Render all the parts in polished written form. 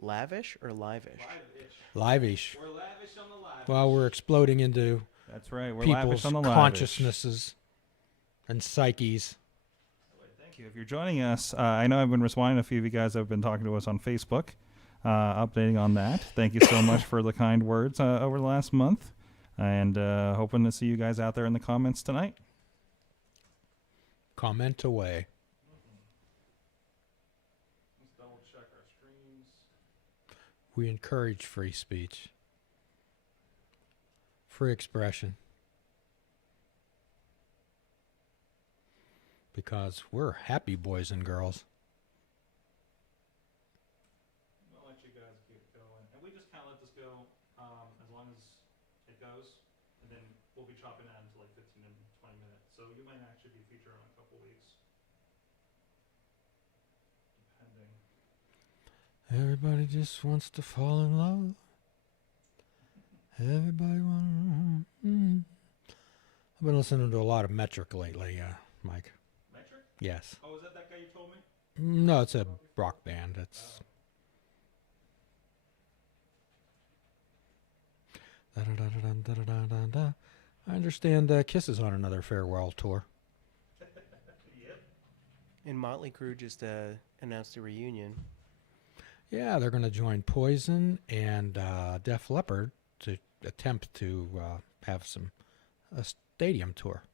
Lavish or livish? Live-ish. We're lavish on the lavish. Well, we're exploding into That's right. We're lavish people's on the lavish. consciousnesses and psyches. Thank you. If you're joining us, I know I've been responding to a few of you guys that have been talking to us on Facebook, updating on that. Thank you so much for the kind words over the last month, and hoping to see you guys out there in the comments tonight. Comment away. Let's double check our streams. We encourage free speech, free expression, because we're happy boys and girls. I'll let you guys keep going. And we just kind of let this go as long as it goes. And then we'll be chopping that into like 15 and 20 minutes. So you might actually be featured on a couple weeks. Depending. Everybody just wants to fall in love. Everybody wants. I've been listening to a lot of Metric lately, Mike. Metric? Yes. Oh, is that guy you told me? No, it's a rock band. It's. Da-da-da-da-da-da-da-da. I understand Kiss is on another farewell tour. Yep. And Motley Crue just announced a reunion. Yeah, they're going to join Poison and Def Leppard to attempt to have a stadium tour.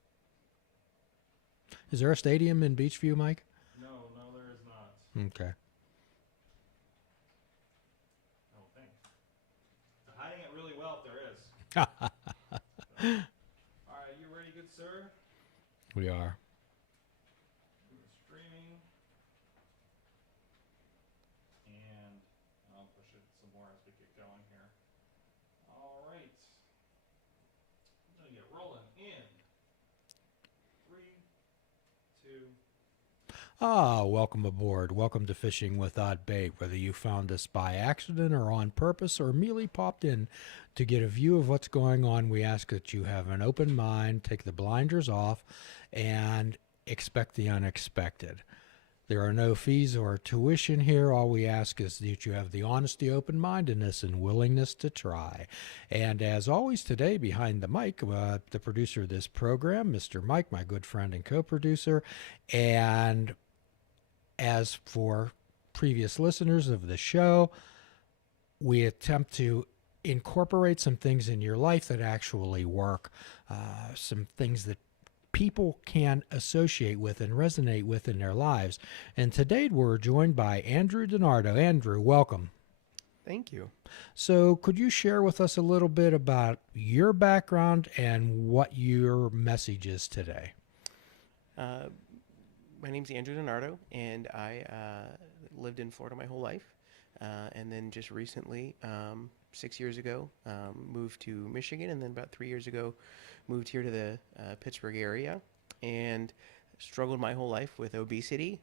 Is there a stadium in Beachview, Mike? No, there is not. Okay. I don't think. They're hiding it really well if there is. All right, you ready, good sir? We are. We're streaming. And I'll push it some more as we get going here. All right. I'm going to get rolling in 3, 2. Welcome aboard. Welcome to Fishing with Odd Bait. Whether you found us by accident or on purpose or merely popped in to get a view of what's going on, we ask that you have an open mind, take the blinders off, and expect the unexpected. There are no fees or tuition here. All we ask is that you have the honesty, open-mindedness, and willingness to try. And as always today, behind the mic, the producer of this program, Mr. Mike, my good friend and co-producer. And as for previous listeners of the show, we attempt to incorporate some things in your life that actually work, some things that people can associate with and resonate with in their lives. And today we're joined by Andrew DiNardo. Andrew, welcome. Thank you. So could you share with us a little bit about your background and what your message is today? My name's Andrew DiNardo, and I lived in Florida my whole life. And then just recently, 6 years ago, moved to Michigan, and then about 3 years ago, moved here to the Pittsburgh area, and struggled my whole life with obesity,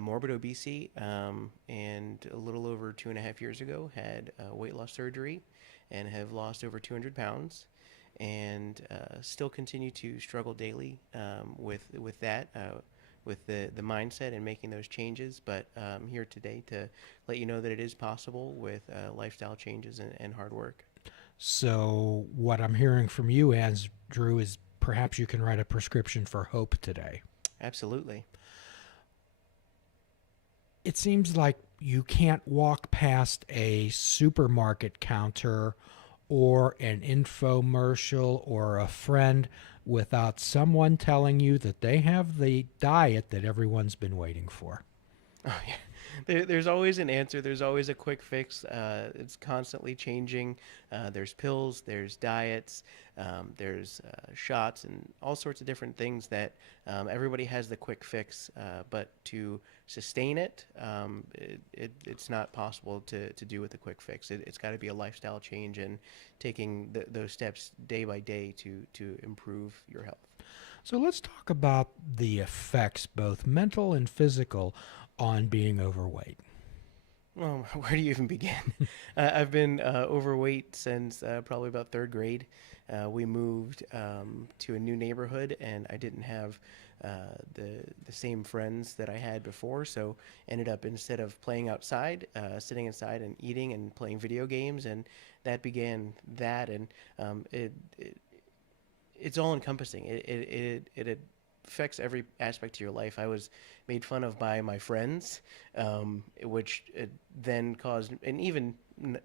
morbid obesity, and a little over 2.5 years ago, had weight loss surgery, and have lost over 200 pounds, and still continue to struggle daily with that. With the mindset and making those changes, but I'm here today to let you know that it is possible with lifestyle changes and hard work. So what I'm hearing from you, Andrew, is perhaps you can write a prescription for hope today. Absolutely. It seems like you can't walk past a supermarket counter or an infomercial or a friend without someone telling you that they have the diet that everyone's been waiting for. Oh, yeah. There's always an answer. There's always a quick fix. It's constantly changing. There's pills, there's diets, there's shots, and all sorts of different things that everybody has the quick fix. But to sustain it, it's not possible to do with a quick fix. It's got to be a lifestyle change and taking those steps day by day to improve your health. So let's talk about the effects, both mental and physical, on being overweight. Well, where do you even begin? I've been overweight since probably about third grade. We moved to a new neighborhood, and I didn't have the same friends that I had before. So ended up, instead of playing outside, sitting inside and eating and playing video games, and that began that. And it's all encompassing. It affects every aspect of your life. I was made fun of by my friends, which then caused, and even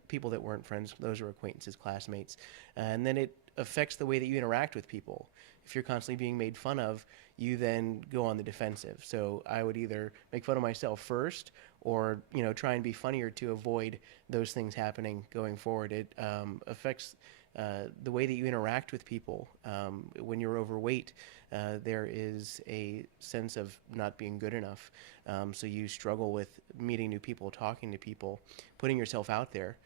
people that weren't friends, those were acquaintances, classmates, and then it affects the way that you interact with people. If you're constantly being made fun of, you then go on the defensive. So I would either make fun of myself first, or try and be funnier to avoid those things happening going forward. It affects the way that you interact with people. When you're overweight, there is a sense of not being good enough. So you struggle with meeting new people, talking to people, putting yourself out there.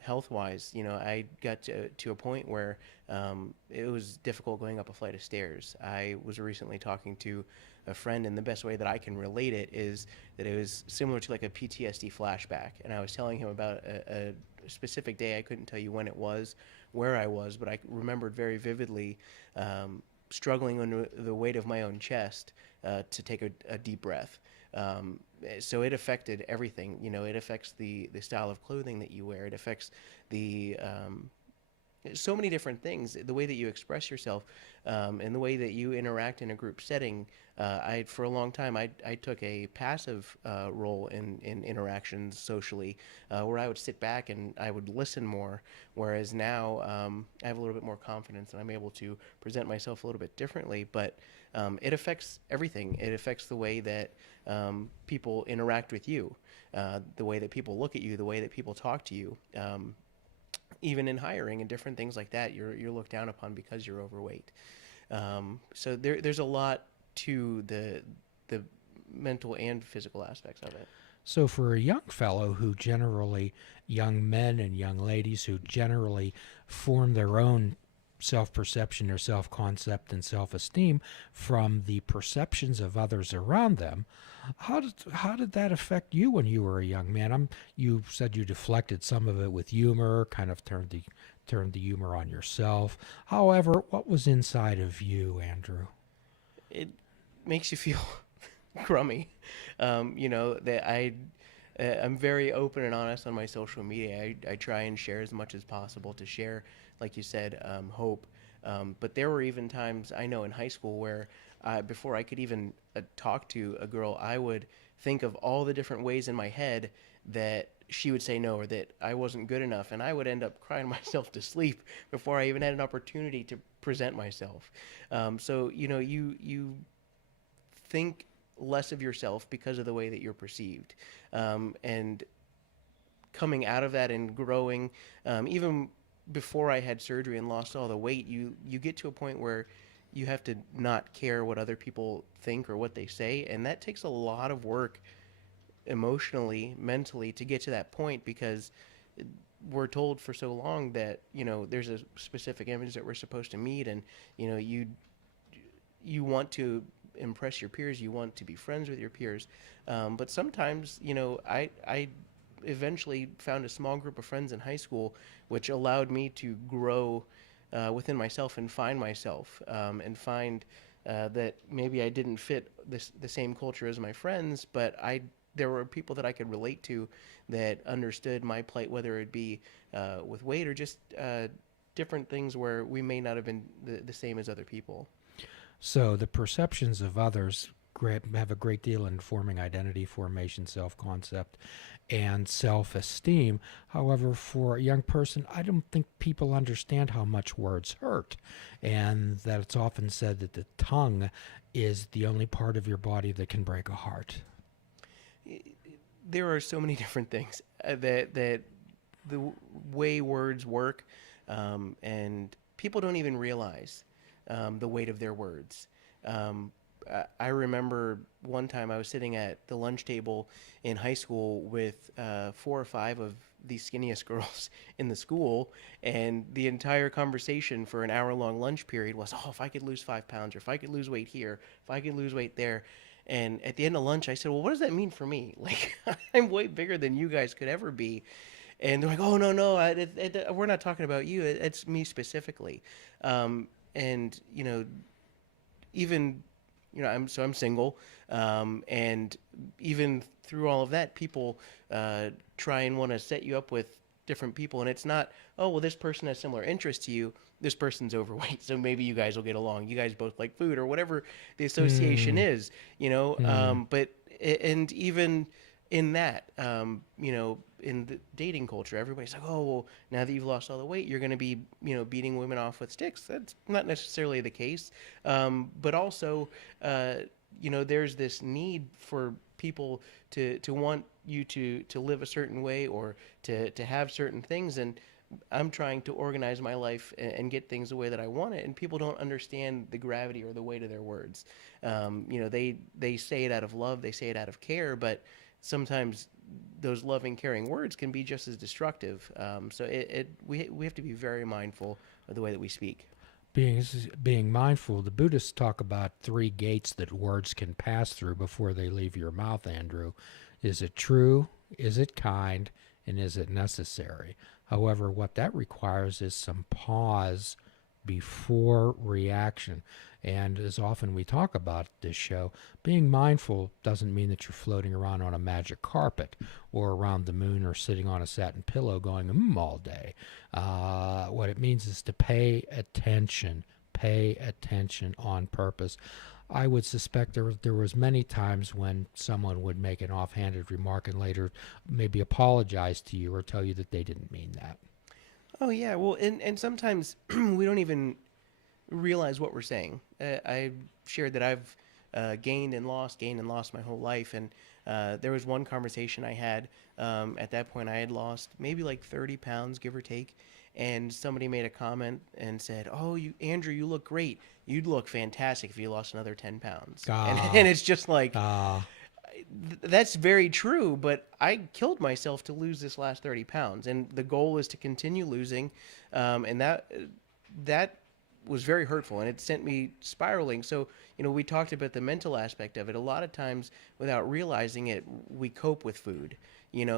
Health-wise, I got to a point where it was difficult going up a flight of stairs. I was recently talking to a friend, and the best way that I can relate it is that it was similar to like a PTSD flashback. And I was telling him about a specific day. I couldn't tell you when it was, where I was, but I remembered very vividly struggling under the weight of my own chest to take a deep breath. So it affected everything. It affects the style of clothing that you wear. It affects the so many different things, the way that you express yourself, and the way that you interact in a group setting. For a long time, I took a passive role in interactions socially, where I would sit back and I would listen more, whereas now I have a little bit more confidence and I'm able to present myself a little bit differently. But it affects everything. It affects the way that people interact with you, the way that people look at you, the way that people talk to you. Even in hiring and different things like that, you're looked down upon because you're overweight. So there's a lot to the mental and physical aspects of it. So for a young fellow who generally, young men and young ladies who generally form their own self-perception or self-concept and self-esteem from the perceptions of others around them, how did that affect you when you were a young man? You said you deflected some of it with humor, kind of turned the humor on yourself. However, what was inside of you, Andrew? It makes you feel crummy. That I'm very open and honest on my social media. I try and share as much as possible to share, like you said, hope. But there were even times, I know, in high school where before I could even talk to a girl, I would think of all the different ways in my head that she would say no, or that I wasn't good enough, and I would end up crying myself to sleep before I even had an opportunity to present myself. So you think less of yourself because of the way that you're perceived, and coming out of that and growing, even before I had surgery and lost all the weight, you get to a point where you have to not care what other people think or what they say, and that takes a lot of work emotionally, mentally, to get to that point, because we're told for so long that there's a specific image that we're supposed to meet, and you want to impress your peers, you want to be friends with your peers, but sometimes I eventually found a small group of friends in high school, which allowed me to grow within myself and find myself, and find that maybe I didn't fit the same culture as my friends, but there were people that I could relate to that understood my plight, whether it be with weight or just different things where we may not have been the same as other people. So the perceptions of others have a great deal in forming identity formation, self-concept, and self-esteem. However, for a young person, I don't think people understand how much words hurt, and that it's often said that the tongue is the only part of your body that can break a heart. There are so many different things that the way words work, and people don't even realize the weight of their words. I remember one time I was sitting at the lunch table in high school with 4 or 5 of the skinniest girls in the school, and the entire conversation for an hour-long lunch period was, if I could lose 5 pounds, or if I could lose weight here, if I could lose weight there. And at the end of lunch, I said, well, what does that mean for me? Like, I'm way bigger than you guys could ever be. And they're like, oh, no, we're not talking about you. It's me specifically. And, even I'm single, and even through all of that, people try and want to set you up with different people, and it's not, oh well, this person has similar interests to you. This person's overweight, so maybe you guys will get along. You guys both like food, or whatever the association is, But and even in that, in the dating culture, everybody's like, oh, well, now that you've lost all the weight, you're going to be, beating women off with sticks. That's not necessarily the case. But also, there's this need for people to want you to live a certain way, or to have certain things. And I'm trying to organize my life and get things the way that I want it, and people don't understand the gravity or the weight of their words. They say it out of love, they say it out of care, but sometimes those loving, caring words can be just as destructive. So we have to be very mindful of the way that we speak. Being mindful, the Buddhists talk about 3 gates that words can pass through before they leave your mouth, Andrew. Is it true? Is it kind? And is it necessary? However, what that requires is some pause before reaction. And as often we talk about this show, being mindful doesn't mean that you're floating around on a magic carpet or around the moon or sitting on a satin pillow going all day. What it means is to pay attention on purpose. I would suspect there was many times when someone would make an offhanded remark and later maybe apologize to you or tell you that they didn't mean that. Oh yeah, well, and sometimes we don't even realize what we're saying. I shared that I've gained and lost my whole life, and there was one conversation I had. At that point, I had lost maybe like 30 pounds, give or take, and somebody made a comment and said, "Oh, Andrew, you look great. You'd look fantastic if you lost another 10 pounds." And it's just like, that's very true, but I killed myself to lose this last 30 pounds, and the goal is to continue losing, and that was very hurtful, and it sent me spiraling. So, we talked about the mental aspect of it. A lot of times, without realizing it, we cope with food.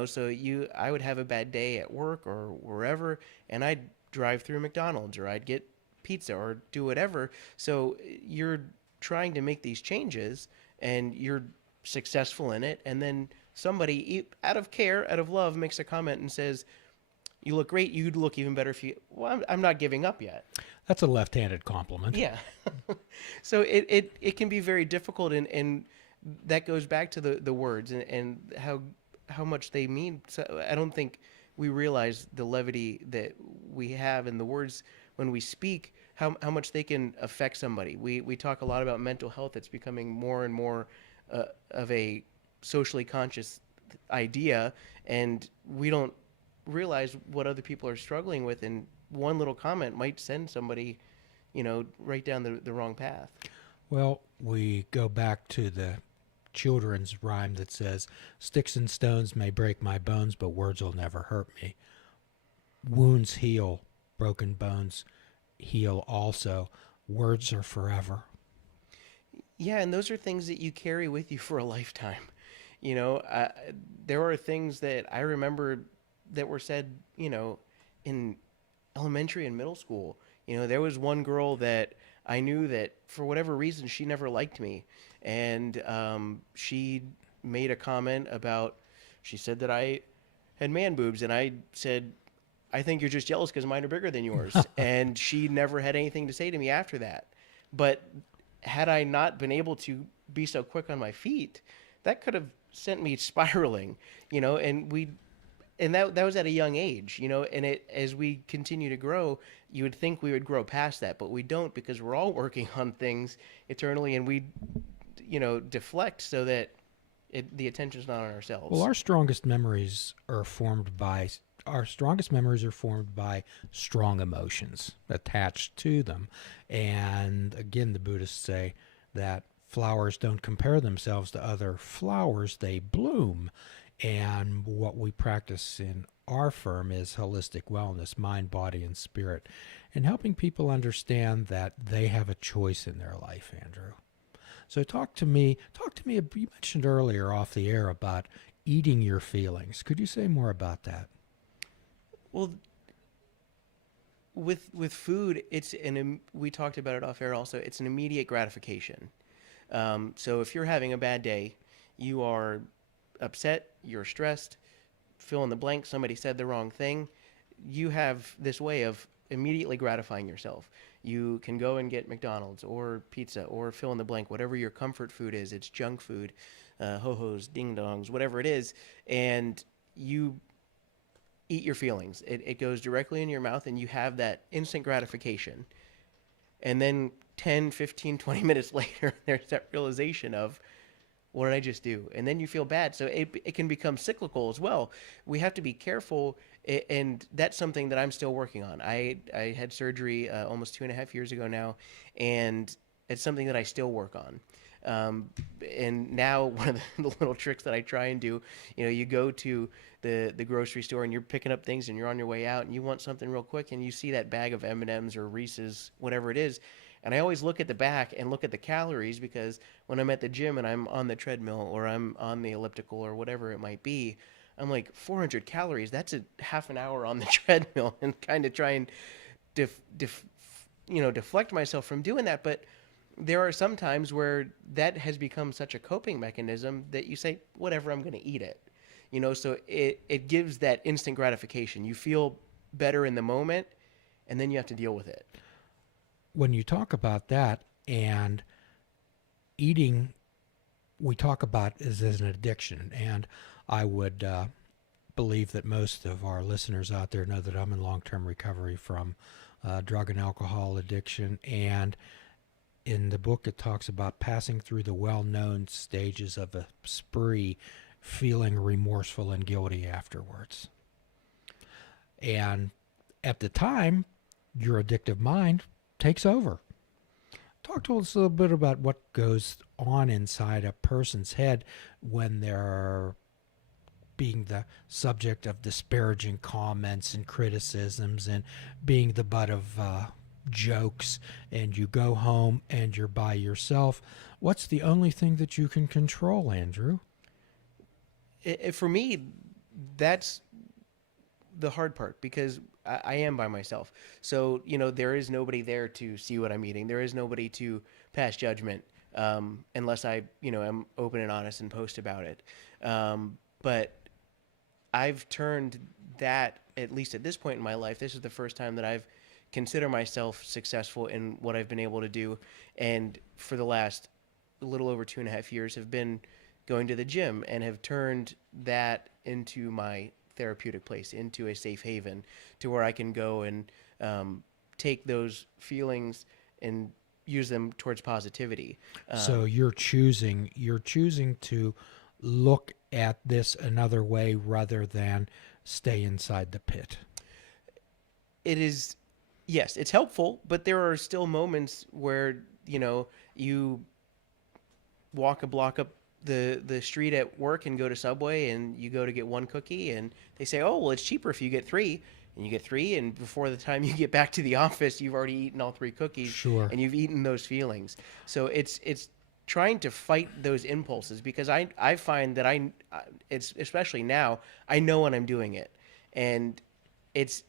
So I would have a bad day at work or wherever, and I'd drive through McDonald's, or I'd get pizza or do whatever. So you're trying to make these changes, and you're successful in it, and then somebody, out of care, out of love, makes a comment and says, "You look great. You'd look even better if you..." Well, I'm not giving up yet. That's a left-handed compliment. Yeah. So it can be very difficult, and that goes back to the words and how much they mean. So I don't think we realize the levity that we have in the words when we speak, how much they can affect somebody. We talk a lot about mental health. It's becoming more and more of a socially conscious idea, and we don't realize what other people are struggling with, and one little comment might send somebody, right down the wrong path. Well, we go back to the children's rhyme that says, "Sticks and stones may break my bones, but words will never hurt me." Wounds heal, broken bones heal also. Words are forever. Yeah, and those are things that you carry with you for a lifetime. There are things that I remember that were said, in elementary and middle school. There was one girl that I knew that for whatever reason, she never liked me. And she made a comment she said that I had man boobs, and I said, "I think you're just jealous because mine are bigger than yours." And she never had anything to say to me after that. But had I not been able to be so quick on my feet, that could have sent me spiraling, and that was at a young age, and as we continue to grow, you would think we would grow past that, but we don't, because we're all working on things eternally, and we, deflect so that the attention's not on ourselves. Well, our strongest memories are formed by strong emotions attached to them. And again, the Buddhists say that flowers don't compare themselves to other flowers, they bloom. And what we practice in our firm is holistic wellness, mind, body, and spirit, and helping people understand that they have a choice in their life, Andrew. So talk to me, you mentioned earlier off the air about eating your feelings. Could you say more about that? Well, with food, we talked about it off air also, it's an immediate gratification. So if you're having a bad day, you are upset, you're stressed, fill in the blank, somebody said the wrong thing, you have this way of immediately gratifying yourself. You can go and get McDonald's or pizza or fill in the blank, whatever your comfort food is. It's junk food, ho-hos, ding-dongs, whatever it is, and you eat your feelings. It goes directly in your mouth, and you have that instant gratification. And then 10, 15, 20 minutes later, there's that realization of, what did I just do? And then you feel bad. So it can become cyclical as well. We have to be careful, and that's something that I'm still working on. I had surgery almost 2.5 years ago now, and it's something that I still work on. And now one of the little tricks that I try and do, you go to the grocery store and you're picking up things and you're on your way out and you want something real quick and you see that bag of M&Ms or Reese's, whatever it is. And I always look at the back and look at the calories, because when I'm at the gym and I'm on the treadmill or I'm on the elliptical or whatever it might be, I'm like, 400 calories, that's a half an hour on the treadmill, and kind of try and deflect myself from doing that. But there are some times where that has become such a coping mechanism that you say, whatever, I'm going to eat it. So it gives that instant gratification. You feel better in the moment, and then you have to deal with it. When you talk about that and eating, we talk about as an addiction. And I would believe that most of our listeners out there know that I'm in long-term recovery from drug and alcohol addiction. And in the book, it talks about passing through the well-known stages of a spree, feeling remorseful and guilty afterwards. And at the time, your addictive mind takes over. Talk to us a little bit about what goes on inside a person's head when they're being the subject of disparaging comments and criticisms and being the butt of jokes, and you go home and you're by yourself. What's the only thing that you can control, Andrew? For me, that's the hard part, because I am by myself. So, there is nobody there to see what I'm eating. There is nobody to pass judgment, unless I, am open and honest and post about it. But I've turned that, at least at this point in my life, this is the first time that I've considered myself successful in what I've been able to do. And for the last a little over 2.5 years have been going to the gym, and have turned that into my therapeutic place, into a safe haven, to where I can go and take those feelings and use them towards positivity. So you're choosing to look at this another way rather than stay inside the pit. It is, yes, it's helpful, but there are still moments where, you walk a block up the street at work and go to Subway, and you go to get one cookie, and they say, oh, well, it's cheaper if you get three. And you get three, and before the time you get back to the office, you've already eaten all 3 cookies. Sure. And you've eaten those feelings. So it's trying to fight those impulses, because I find that it's especially now, I know when I'm doing it, and it's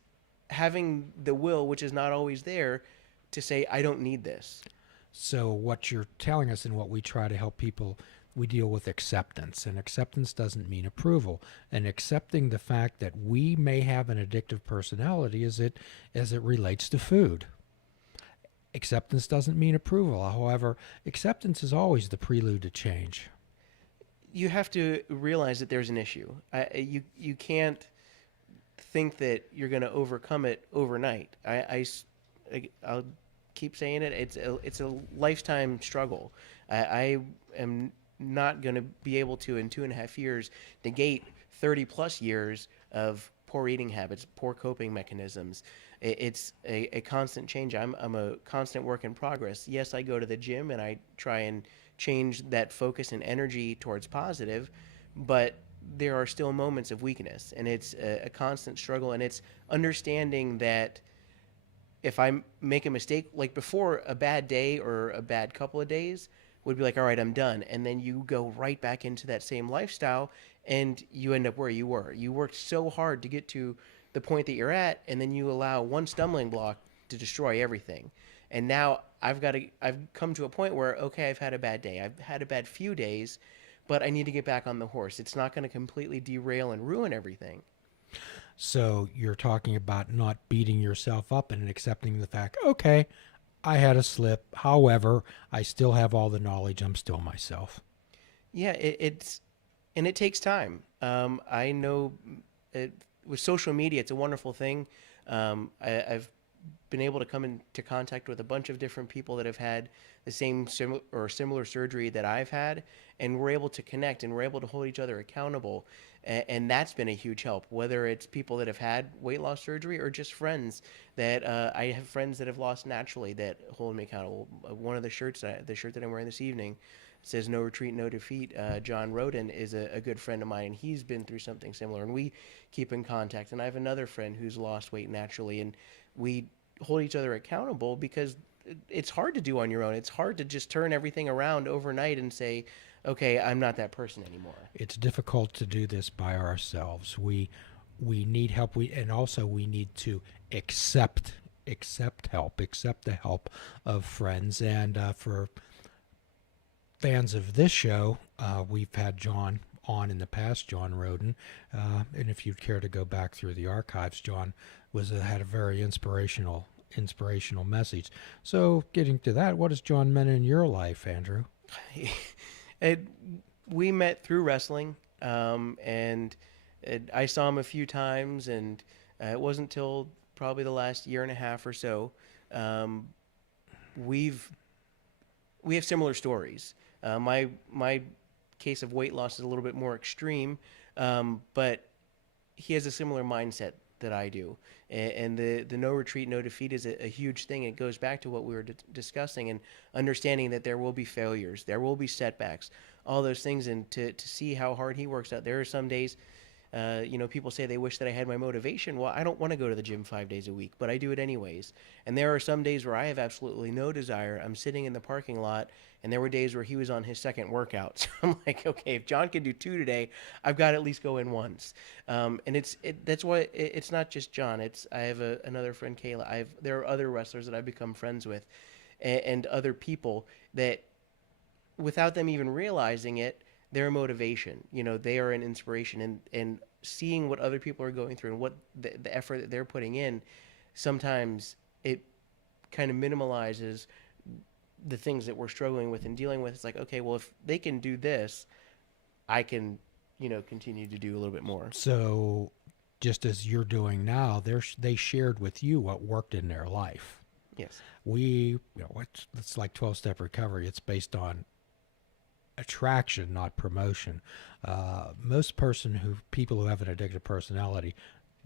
having the will, which is not always there, to say, I don't need this. So what you're telling us, and what we try to help people, we deal with acceptance, and acceptance doesn't mean approval. And accepting the fact that we may have an addictive personality as it relates to food. Acceptance doesn't mean approval. However, acceptance is always the prelude to change. You have to realize that there's an issue. You can't think that you're going to overcome it overnight. I'll keep saying it. It's a lifetime struggle. I am not going to be able to, in 2.5 years, negate 30 plus years of poor eating habits, poor coping mechanisms. It's a constant change. I'm a constant work in progress. Yes, I go to the gym and I try and change that focus and energy towards positive, but there are still moments of weakness, and it's a constant struggle. And it's understanding that if I make a mistake, like before, a bad day or a bad couple of days would be like, all right, I'm done. And then you go right back into that same lifestyle, and you end up where you were. You worked so hard to get to the point that you're at, and then you allow one stumbling block to destroy everything. And now I've come to a point where, okay, I've had a bad day. I've had a bad few days, but I need to get back on the horse. It's not going to completely derail and ruin everything. So you're talking about not beating yourself up and accepting the fact, okay, I had a slip. However, I still have all the knowledge. I'm still myself. Yeah, and it takes time. I know with social media, it's a wonderful thing. I've been able to come into contact with a bunch of different people that have had the similar surgery that I've had, and we're able to connect and we're able to hold each other accountable. And that's been a huge help, whether it's people that have had weight loss surgery or just friends that I have friends that have lost naturally that hold me accountable. One of the shirts, the shirt that I'm wearing this evening, says "No retreat, no defeat." John Roden is a good friend of mine, and he's been through something similar, and we keep in contact. And I have another friend who's lost weight naturally, and we hold each other accountable because it's hard to do on your own. It's hard to just turn everything around overnight and say, okay, I'm not that person anymore. It's difficult to do this by ourselves. We need help. And also we need to accept help, accept the help of friends. And for fans of this show, we've had John on in the past, John Roden, and if you'd care to go back through the archives, John had a very inspirational message. So, getting to that, what has John meant in your life, Andrew? We met through wrestling, and I saw him a few times, and it wasn't until probably the last year and a half or so. We have similar stories. My case of weight loss is a little bit more extreme, but he has a similar mindset that I do. And the no retreat, no defeat is a huge thing. It goes back to what we were discussing and understanding that there will be failures, there will be setbacks, all those things. And to see how hard he works out. There are some days, people say they wish that I had my motivation. Well, I don't want to go to the gym 5 days a week, but I do it anyways. And there are some days where I have absolutely no desire. I'm sitting in the parking lot, and there were days where he was on his second workout. So I'm like, okay, if John can do 2 today, I've got to at least go in once. And that's why it's not just John. I have another friend, Kayla. There are other wrestlers that I've become friends with, and other people that, without them even realizing it, they're a motivation. They are an inspiration, and seeing what other people are going through and what the effort that they're putting in, sometimes it kind of minimalizes the things that we're struggling with and dealing with. It's like, okay, well, if they can do this, I can, continue to do a little bit more. So just as you're doing now, they shared with you what worked in their life. Yes. It's like 12-step recovery. It's based on attraction, not promotion. Most people who have an addictive personality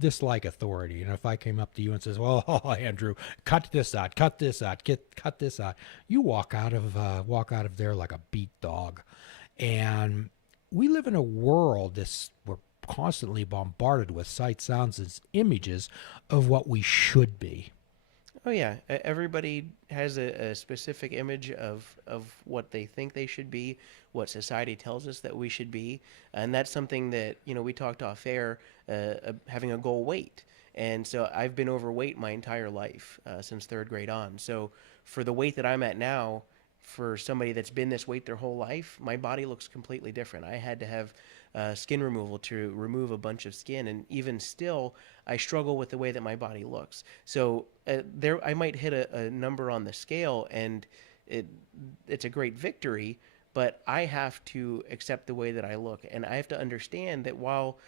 dislike authority. And if I came up to you and says, "Well, Andrew, cut this out, cut this out, cut this out," you walk out of there like a beat dog. And we live in a world we're constantly bombarded with sights, sounds, and images of what we should be. Oh yeah, everybody has a specific image of what they think they should be, what society tells us that we should be, and that's something that we talked off air, having a goal weight. And so I've been overweight my entire life, since third grade on. So for the weight that I'm at now, for somebody that's been this weight their whole life, my body looks completely different. I had to have skin removal to remove a bunch of skin, and even still, I struggle with the way that my body looks. So I might hit a number on the scale, and it's a great victory, but I have to accept the way that I look, and I have to understand that while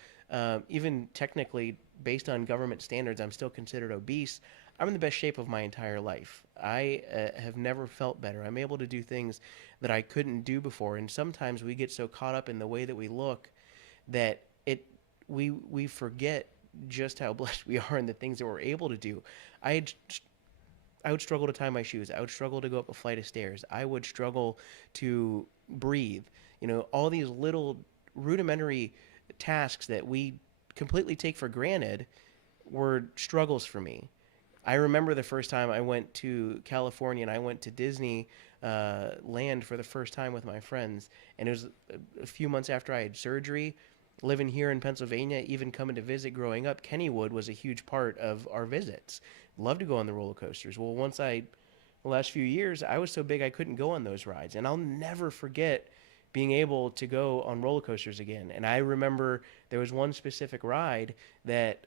even technically, based on government standards, I'm still considered obese, I'm in the best shape of my entire life. I have never felt better. I'm able to do things that I couldn't do before, and sometimes we get so caught up in the way that we look that we forget just how blessed we are and the things that we're able to do. I would struggle to tie my shoes. I would struggle to go up a flight of stairs. I would struggle to breathe. All these little rudimentary tasks that we completely take for granted were struggles for me. I remember the first time I went to California and I went to Disney land for the first time with my friends. And it was a few months after I had surgery. Living here in Pennsylvania, even coming to visit growing up, Kennywood was a huge part of our visits. Loved to go on the roller coasters. Well, once I the last few years, I was so big I couldn't go on those rides. And I'll never forget being able to go on roller coasters again. And I remember there was one specific ride that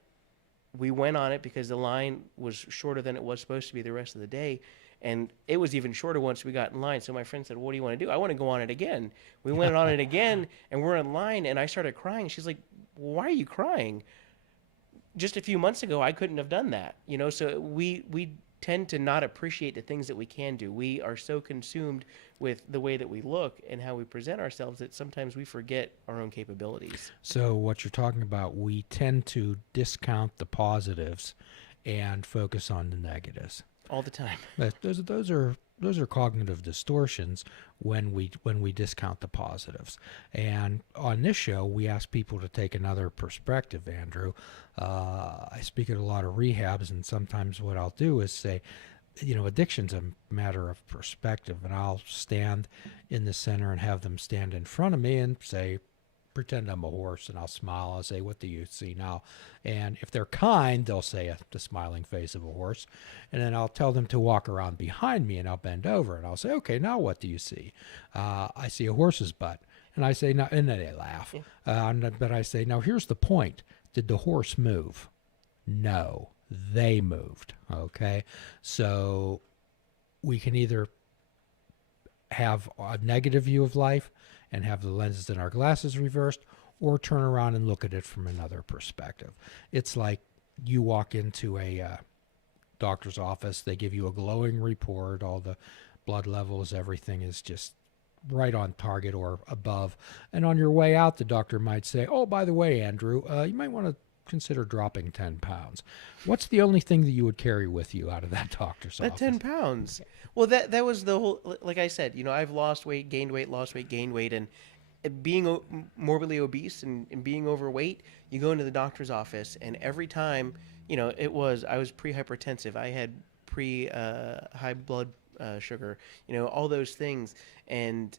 we went on it because the line was shorter than it was supposed to be the rest of the day. And it was even shorter once we got in line. So my friend said, "What do you want to do?" "I want to go on it again." We went on it again, and we're in line, and I started crying. She's like, "Why are you crying? Just a few months ago, I couldn't have done that." So we tend to not appreciate the things that we can do. We are so consumed with the way that we look and how we present ourselves that sometimes we forget our own capabilities. So what you're talking about, we tend to discount the positives and focus on the negatives. All the time. Those are cognitive distortions when we discount the positives. And on this show, we ask people to take another perspective. Andrew, I speak at a lot of rehabs, and sometimes what I'll do is say, addiction's a matter of perspective, and I'll stand in the center and have them stand in front of me and say, pretend I'm a horse, and I'll smile. I'll say, "What do you see now?" And if they're kind, they'll say the smiling face of a horse. And then I'll tell them to walk around behind me, and I'll bend over, and I'll say, "Okay, now what do you see?" "I see a horse's butt." And I say, "No," and then they laugh. But I say, "Now here's the point. Did the horse move?" "No, they moved." Okay? So we can either have a negative view of life and have the lenses in our glasses reversed, or turn around and look at it from another perspective. It's like you walk into a doctor's office, they give you a glowing report, all the blood levels, everything is just right on target or above. And on your way out, the doctor might say, "Oh, by the way, Andrew, you might want to consider dropping 10 pounds. What's the only thing that you would carry with you out of that doctor's That office? 10 pounds. Well, that was the whole, like I said, I've lost weight, gained weight, lost weight, gained weight. And being morbidly obese and being overweight, you go into the doctor's office, and every time, I was pre-hypertensive. I had high blood sugar, all those things. And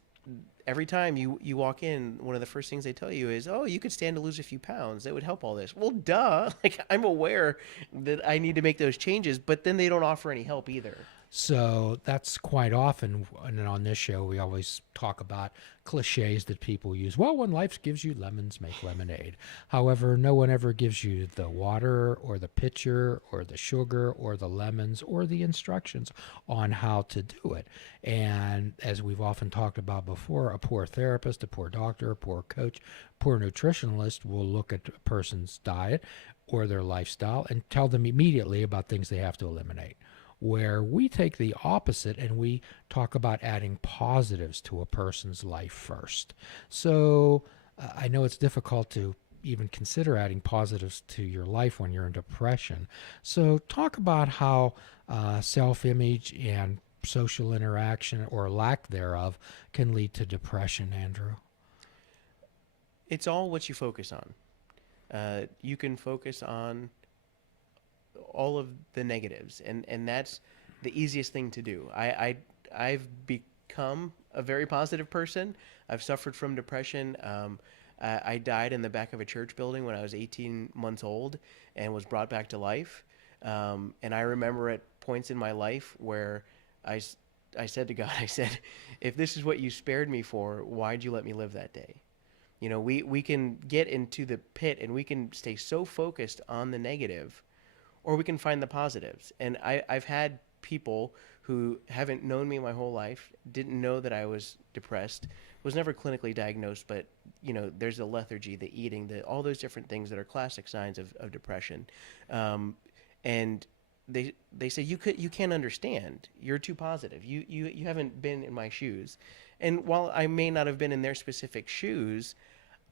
every time you walk in, one of the first things they tell you is, "Oh, you could stand to lose a few pounds. That would help all this." Well, duh. Like, I'm aware that I need to make those changes, but then they don't offer any help either. So that's quite often, and on this show, we always talk about cliches that people use. Well, when life gives you lemons, make lemonade. However, no one ever gives you the water or the pitcher or the sugar or the lemons or the instructions on how to do it. And as we've often talked about before, a poor therapist, a poor doctor, a poor coach, poor nutritionalist will look at a person's diet or their lifestyle and tell them immediately about things they have to eliminate. Where we take the opposite and we talk about adding positives to a person's life first. So I know it's difficult to even consider adding positives to your life when you're in depression. So talk about how self-image and social interaction or lack thereof can lead to depression, Andrew. It's all what you focus on. You can focus on all of the negatives, and that's the easiest thing to do. I've become a very positive person. I've suffered from depression. I died in the back of a church building when I was 18 months old and was brought back to life. And I remember at points in my life where I said to God, I said, "If this is what you spared me for, why'd you let me live that day?" We can get into the pit and we can stay so focused on the negative, or we can find the positives. And I've had people who haven't known me my whole life, didn't know that I was depressed, was never clinically diagnosed, but there's the lethargy, the eating, all those different things that are classic signs of depression. And they say, you can't understand. You're too positive. You haven't been in my shoes. And while I may not have been in their specific shoes,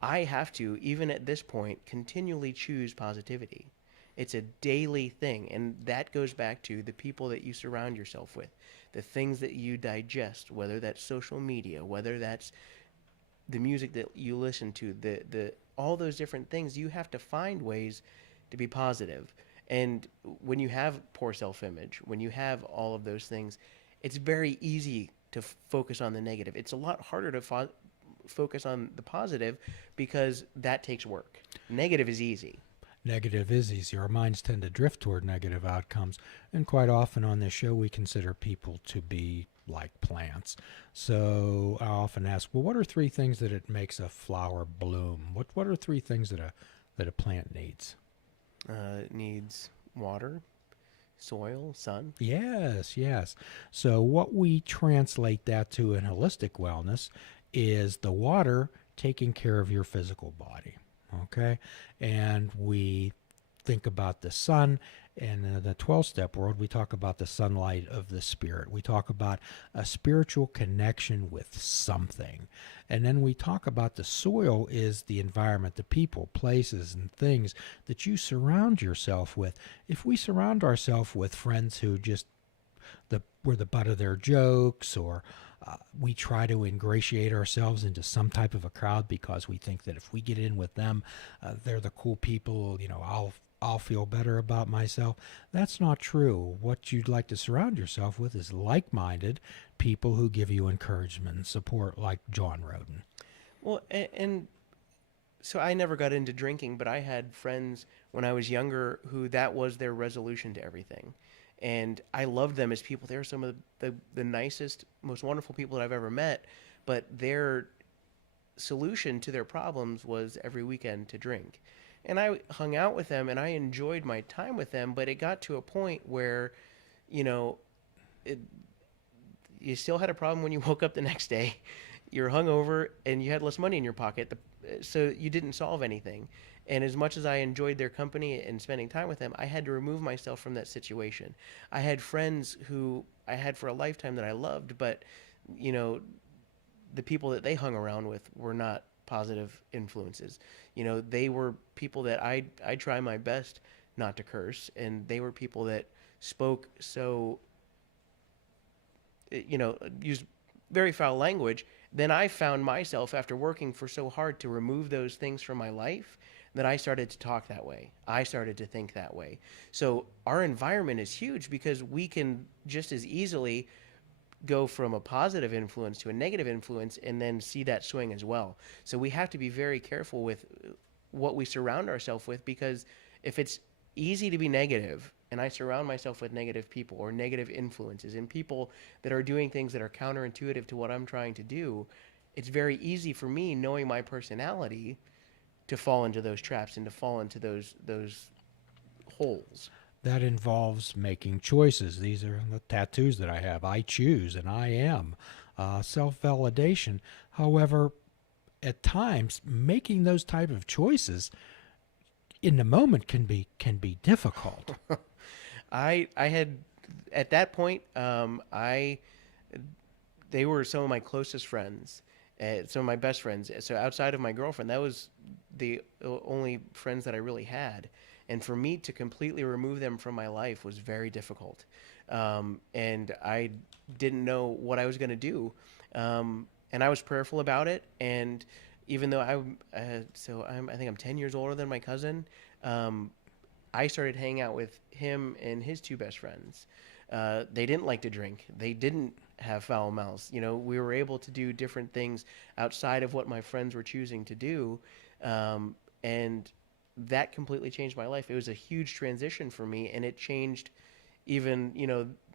I have to, even at this point, continually choose positivity. It's a daily thing, and that goes back to the people that you surround yourself with, the things that you digest, whether that's social media, whether that's the music that you listen to, the all those different things. You have to find ways to be positive. And when you have poor self-image, when you have all of those things, it's very easy to focus on the negative. It's a lot harder to focus on the positive because that takes work. Negative is easy. Negative is easy. Our minds tend to drift toward negative outcomes. And quite often on this show, we consider people to be like plants. So I often ask, well, what are three things that it makes a flower bloom? What are three things that a plant needs? It needs water, soil, sun. Yes, yes. So what we translate that to in holistic wellness is the water taking care of your physical body. Okay? And we think about the sun, and in the 12-step world, we talk about the sunlight of the spirit. We talk about a spiritual connection with something. And then we talk about the soil is the environment, the people, places, and things that you surround yourself with. If we surround ourselves with friends who just we're the butt of their jokes, or we try to ingratiate ourselves into some type of a crowd because we think that if we get in with them, they're the cool people, I'll feel better about myself. That's not true. What you'd like to surround yourself with is like-minded people who give you encouragement and support, like John Roden. Well, and so I never got into drinking, but I had friends when I was younger who that was their resolution to everything. And I loved them as people. They were some of the nicest, most wonderful people that I've ever met, but their solution to their problems was every weekend to drink. And I hung out with them and I enjoyed my time with them, but it got to a point where, you still had a problem when you woke up the next day. You're hungover and you had less money in your pocket, so you didn't solve anything. And as much as I enjoyed their company and spending time with them, I had to remove myself from that situation. I had friends who I had for a lifetime that I loved, but, the people that they hung around with were not positive influences. They were people that I try my best not to curse, and they were people that spoke so, used very foul language. Then I found myself, after working for so hard to remove those things from my life, that I started to talk that way. I started to think that way. So our environment is huge because we can just as easily go from a positive influence to a negative influence and then see that swing as well. So we have to be very careful with what we surround ourselves with, because if it's easy to be negative and I surround myself with negative people or negative influences and people that are doing things that are counterintuitive to what I'm trying to do, it's very easy for me, knowing my personality, to fall into those traps and to fall into those holes. That involves making choices. These are the tattoos that I have. I choose and I am. Self-validation. However, at times, making those type of choices in the moment can be difficult. I had, at that point, they were some of my closest friends, some of my best friends. So outside of my girlfriend, that was the only friends that I really had. And for me to completely remove them from my life was very difficult. And I didn't know what I was going to do. And I was prayerful about it. And even though I think I'm 10 years older than my cousin, I started hanging out with him and his two best friends. They didn't like to drink. They didn't have foul mouths. We were able to do different things outside of what my friends were choosing to do. And that completely changed my life. It was a huge transition for me, and it changed even,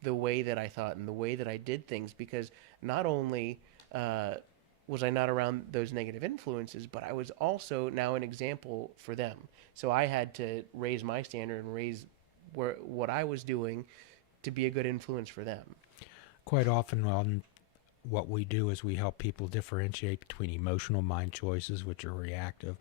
the way that I thought and the way that I did things, because not only was I not around those negative influences, but I was also now an example for them. So I had to raise my standard and raise what I was doing to be a good influence for them. Quite often, what we do is we help people differentiate between emotional mind choices, which are reactive,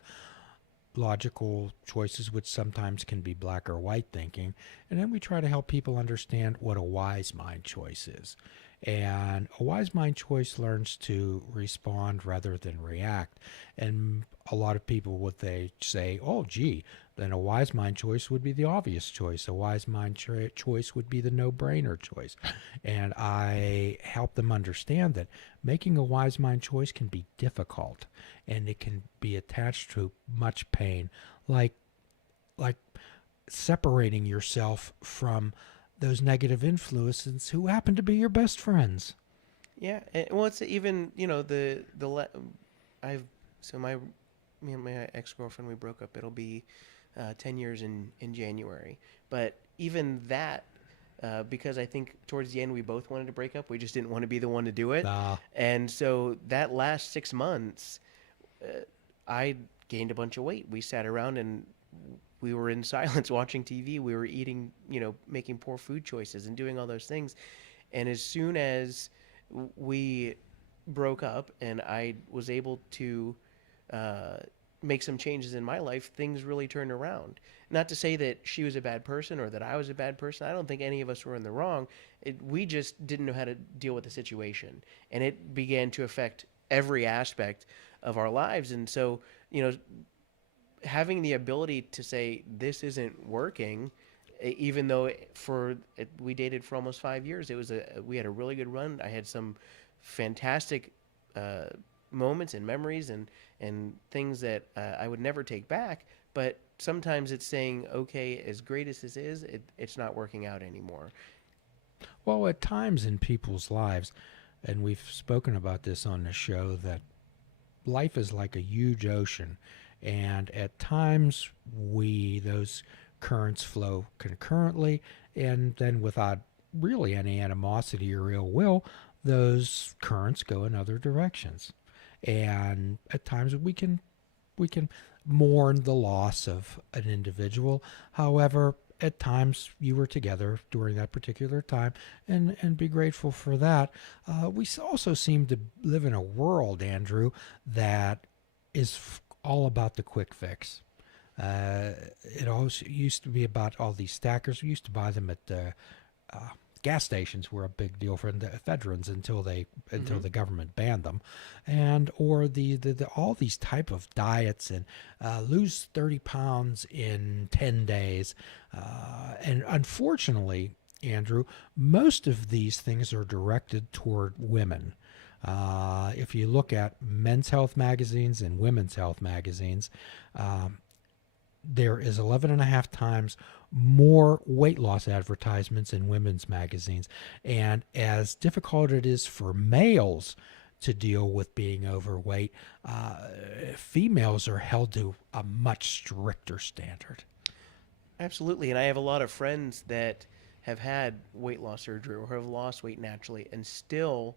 logical choices, which sometimes can be black or white thinking, and then we try to help people understand what a wise mind choice is. And a wise mind choice learns to respond rather than react. And a lot of people would say, oh, gee, then a wise mind choice would be the obvious choice. A wise mind choice would be the no-brainer choice. And I help them understand that making a wise mind choice can be difficult, and it can be attached to much pain, like separating yourself from those negative influences who happen to be your best friends. Yeah, well, it's even me and my ex-girlfriend, we broke up. It'll be 10 years in January. But even that, because I think towards the end we both wanted to break up, we just didn't want to be the one to do it. Ah, And so that last 6 months, I gained a bunch of weight. We sat around and we were in silence watching TV. We were eating, making poor food choices and doing all those things. And as soon as we broke up and I was able to make some changes in my life, things really turned around. Not to say that she was a bad person or that I was a bad person. I don't think any of us were in the wrong. We just didn't know how to deal with the situation. And it began to affect every aspect of our lives. And so, having the ability to say, this isn't working, even though we dated for almost 5 years, we had a really good run. I had some fantastic moments and memories and things that I would never take back. But sometimes it's saying, okay, as great as this is, it's not working out anymore. well, at times in people's lives, and we've spoken about this on the show, that life is like a huge ocean, and at times those currents flow concurrently, and then without really any animosity or ill will, those currents go in other directions. And at times we can mourn the loss of an individual. However, at times you were together during that particular time, and be grateful for that. We also seem to live in a world, Andrew, that is all about the quick fix. It always used to be about all these stackers. We used to buy them at the gas stations were a big deal for the veterans until the government banned them, or the all these type of diets and lose 30 pounds in 10 days, and unfortunately, Andrew, most of these things are directed toward women. If you look at men's health magazines and women's health magazines, there is 11 and a half times more weight loss advertisements in women's magazines. And as difficult it is for males to deal with being overweight, females are held to a much stricter standard. Absolutely. And I have a lot of friends that have had weight loss surgery or have lost weight naturally and still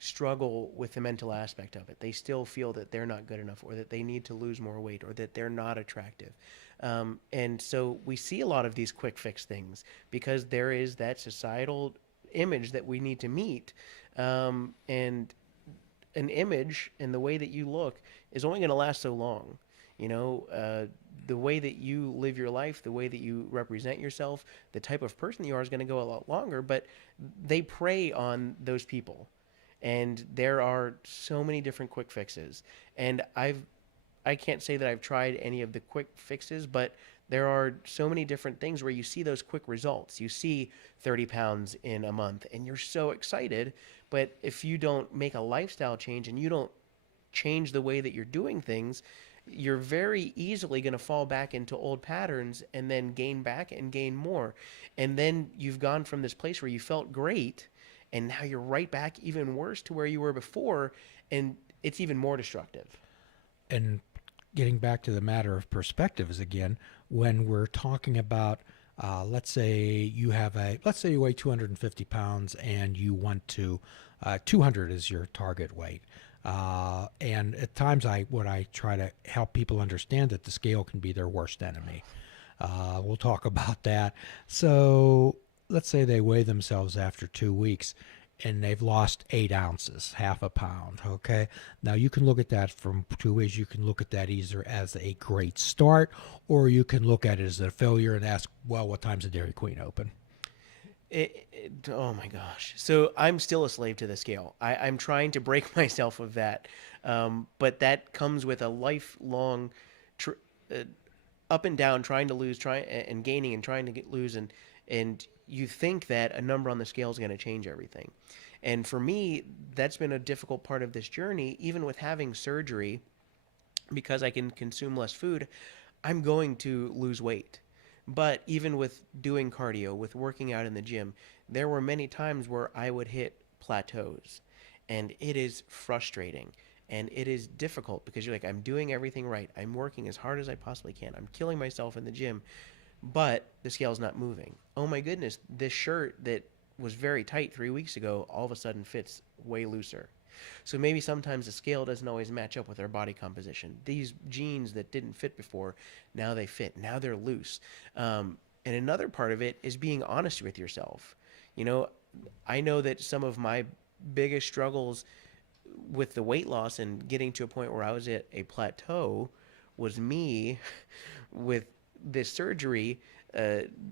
struggle with the mental aspect of it. They still feel that they're not good enough, or that they need to lose more weight, or that they're not attractive. And so we see a lot of these quick fix things because there is that societal image that we need to meet. And an image and the way that you look is only going to last so long. The way that you live your life, the way that you represent yourself, the type of person you are is going to go a lot longer, but they prey on those people. And there are so many different quick fixes. And I can't say that I've tried any of the quick fixes, but there are so many different things where you see those quick results. You see 30 pounds in a month and you're so excited. But if you don't make a lifestyle change and you don't change the way that you're doing things, you're very easily going to fall back into old patterns and then gain back and gain more. And then you've gone from this place where you felt great, and now you're right back even worse to where you were before, and it's even more destructive. And getting back to the matter of perspectives again, when we're talking about, let's say you weigh 250 pounds and you want to, 200 is your target weight. And at times I try to help people understand that the scale can be their worst enemy. We'll talk about that. So let's say they weigh themselves after 2 weeks and they've lost 8 ounces, half a pound. Okay. Now you can look at that from 2 ways. You can look at that either as a great start, or you can look at it as a failure and ask, well, what time's the Dairy Queen open? Oh my gosh. So I'm still a slave to the scale. I'm trying to break myself of that. But that comes with a lifelong up and down, trying to lose, and gaining and trying to lose. And you think that a number on the scale is going to change everything. And for me, that's been a difficult part of this journey. Even with having surgery, because I can consume less food, I'm going to lose weight. But even with doing cardio, with working out in the gym, there were many times where I would hit plateaus, and it is frustrating. And it is difficult because you're like, I'm doing everything right. I'm working as hard as I possibly can. I'm killing myself in the gym, but the scale's not moving. Oh my goodness, this shirt that was very tight 3 weeks ago all of a sudden fits way looser. So maybe sometimes the scale doesn't always match up with our body composition. These jeans that didn't fit before, now they fit. Now they're loose. And another part of it is being honest with yourself. You know, I know that some of my biggest struggles with the weight loss and getting to a point where I was at a plateau was me with this surgery,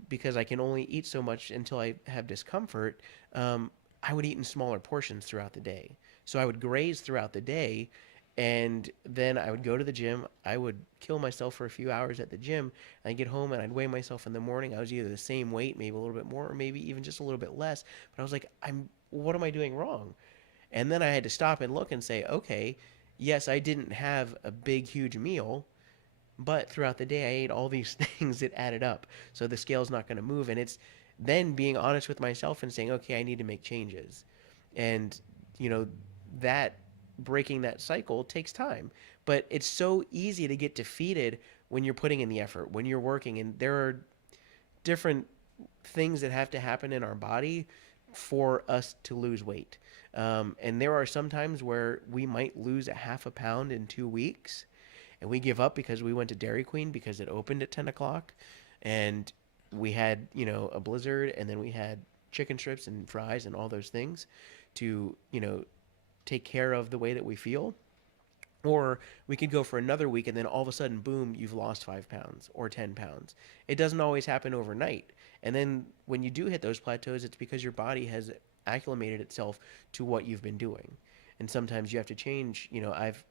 because I can only eat so much until I have discomfort. I would eat in smaller portions throughout the day. So I would graze throughout the day, and then I would go to the gym. I would kill myself for a few hours at the gym. I'd get home and I'd weigh myself in the morning. I was either the same weight, maybe a little bit more, or maybe even just a little bit less. But I was like, what am I doing wrong? And then I had to stop and look and say, okay, yes, I didn't have a big, huge meal, but throughout the day I ate all these things that added up. So the scale's not going to move. And it's then being honest with myself and saying, okay, I need to make changes. And, that breaking that cycle takes time. But it's so easy to get defeated when you're putting in the effort, when you're working. And there are different things that have to happen in our body for us to lose weight. And there are some times where we might lose a half a pound in 2 weeks, and we give up because we went to Dairy Queen because it opened at 10 o'clock, and we had, a blizzard, and then we had chicken strips and fries and all those things to, take care of the way that we feel. Or we could go for another week, and then all of a sudden, boom, you've lost 5 pounds or 10 pounds. It doesn't always happen overnight. And then when you do hit those plateaus, it's because your body has acclimated itself to what you've been doing. And sometimes you have to change. I've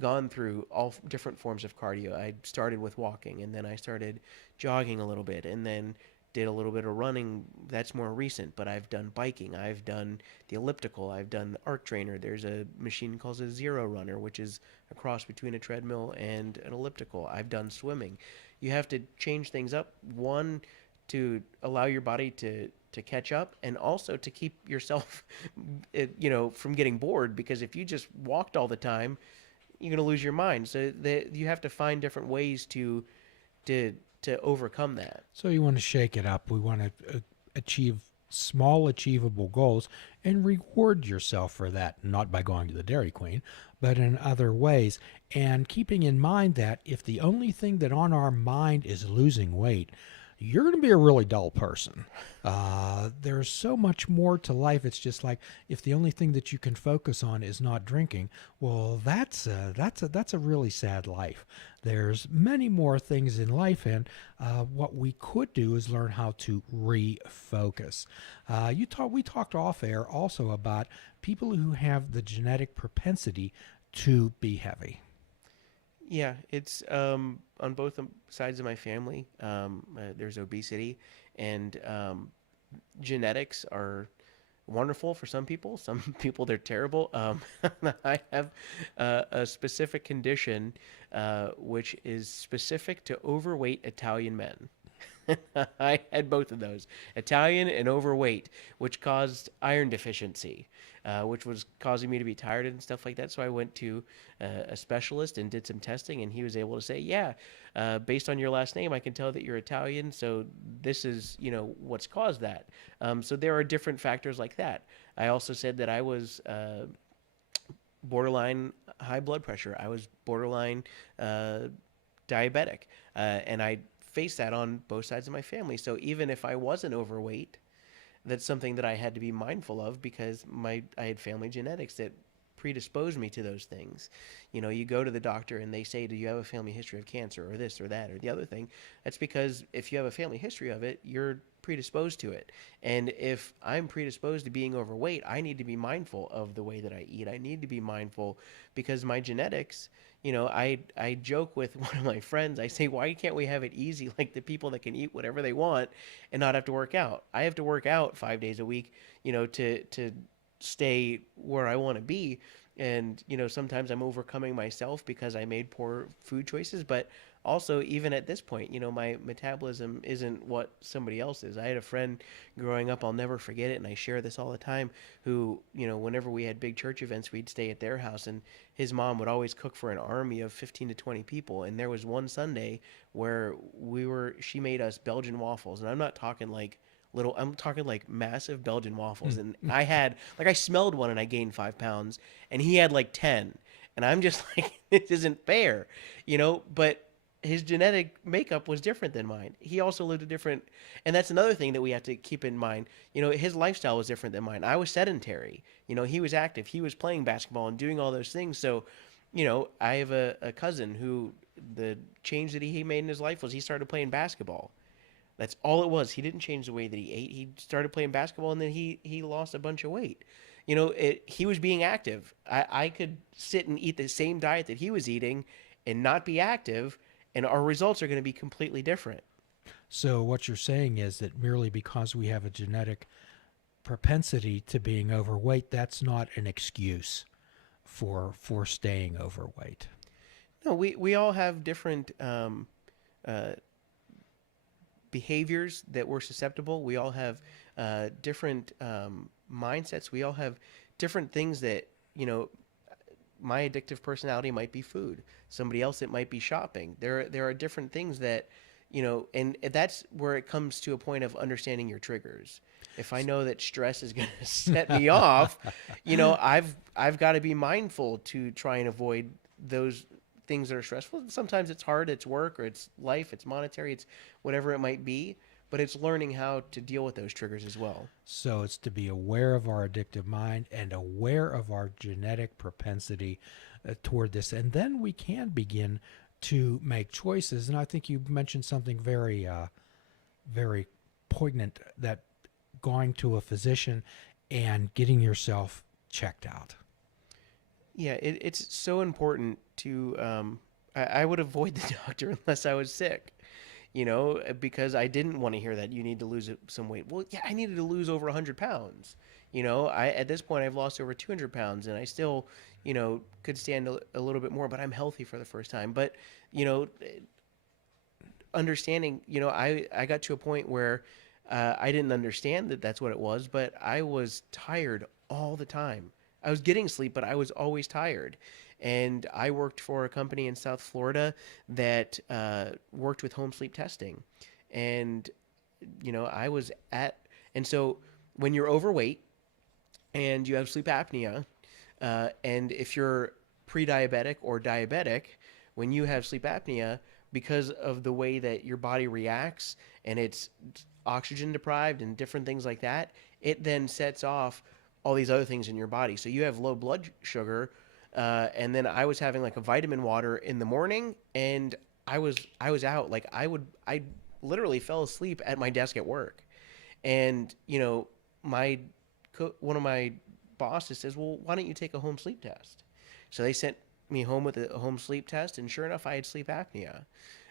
gone through all different forms of cardio. I started with walking, and then I started jogging a little bit, and then did a little bit of running. That's more recent, but I've done biking. I've done the elliptical. I've done the arc trainer. There's a machine called a Zero Runner, which is a cross between a treadmill and an elliptical. I've done swimming. You have to change things up, one, to allow your body to catch up, and also to keep yourself from getting bored, because if you just walked all the time, you're going to lose your mind. So you have to find different ways to overcome that. So you want to shake it up. We want to achieve small achievable goals and reward yourself for that, not by going to the Dairy Queen, but in other ways. And keeping in mind that if the only thing that on our mind is losing weight, you're going to be a really dull person. There's so much more to life. It's just like, if the only thing that you can focus on is not drinking, well, that's a really sad life. There's many more things in life, and what we could do is learn how to refocus. We talked off air also about people who have the genetic propensity to be heavy. Yeah, it's on both sides of my family. There's obesity, and genetics are wonderful for some people. Some people, they're terrible. I have a specific condition, which is specific to overweight Italian men. I had both of those, Italian and overweight, which caused iron deficiency, which was causing me to be tired and stuff like that. So I went to a specialist and did some testing, and he was able to say, yeah, based on your last name, I can tell that you're Italian. So this is, what's caused that. So there are different factors like that. I also said that I was borderline high blood pressure. I was borderline diabetic, and I faced that on both sides of my family. So even if I wasn't overweight, that's something that I had to be mindful of, because I had family genetics that predisposed me to those things. You go to the doctor and they say, do you have a family history of cancer or this or that or the other thing? That's because if you have a family history of it, you're predisposed to it. And if I'm predisposed to being overweight, I need to be mindful of the way that I eat. I need to be mindful, because my genetics, I joke with one of my friends. I say, why can't we have it easy, like the people that can eat whatever they want and not have to work out? I have to work out 5 days a week, to stay where I want to be. And, sometimes I'm overcoming myself because I made poor food choices, but also, even at this point, my metabolism isn't what somebody else is. I had a friend growing up, I'll never forget it, and I share this all the time, who, whenever we had big church events, we'd stay at their house, and his mom would always cook for an army of 15 to 20 people. And there was one Sunday where she made us Belgian waffles, and I'm not talking like I'm talking like massive Belgian waffles. And I smelled one and I gained 5 pounds, and he had like 10. And I'm just like, this isn't fair, but his genetic makeup was different than mine. He also lived a different, and that's another thing that we have to keep in mind. His lifestyle was different than mine. I was sedentary. He was active. He was playing basketball and doing all those things. So, I have a cousin who the change that he made in his life was he started playing basketball. That's all it was. He didn't change the way that he ate. He started playing basketball, and then he lost a bunch of weight. He was being active. I could sit and eat the same diet that he was eating and not be active, and our results are going to be completely different. So what you're saying is that merely because we have a genetic propensity to being overweight, that's not an excuse for staying overweight. No, we all have different behaviors that we're susceptible. We all have different mindsets. We all have different things that, my addictive personality might be food. Somebody else, it might be shopping. There are different things that, and that's where it comes to a point of understanding your triggers. If I know that stress is going to set me off, I've got to be mindful to try and avoid those things that are stressful. Sometimes it's hard, it's work, or it's life, it's monetary, it's whatever it might be, but it's learning how to deal with those triggers as well. So it's to be aware of our addictive mind and aware of our genetic propensity toward this. And then we can begin to make choices. And I think you mentioned something very, very poignant, that going to a physician and getting yourself checked out. Yeah, it's so important to, I would avoid the doctor unless I was sick, because I didn't want to hear that you need to lose some weight. Well, yeah, I needed to lose over 100 pounds. At this point, I've lost over 200 pounds, and I still, could stand a little bit more, but I'm healthy for the first time. But, understanding, I got to a point where I didn't understand that that's what it was, but I was tired all the time. I was getting sleep, but I was always tired. And I worked for a company in South Florida that worked with home sleep testing. And, and so when you're overweight and you have sleep apnea, and if you're pre-diabetic or diabetic, when you have sleep apnea, because of the way that your body reacts and it's oxygen deprived and different things like that, it then sets off all these other things in your body. So you have low blood sugar, and then I was having like a vitamin water in the morning, and I was out. Like I literally fell asleep at my desk at work, and one of my bosses says, "Well, why don't you take a home sleep test?" So they sent me home with a home sleep test, and sure enough, I had sleep apnea,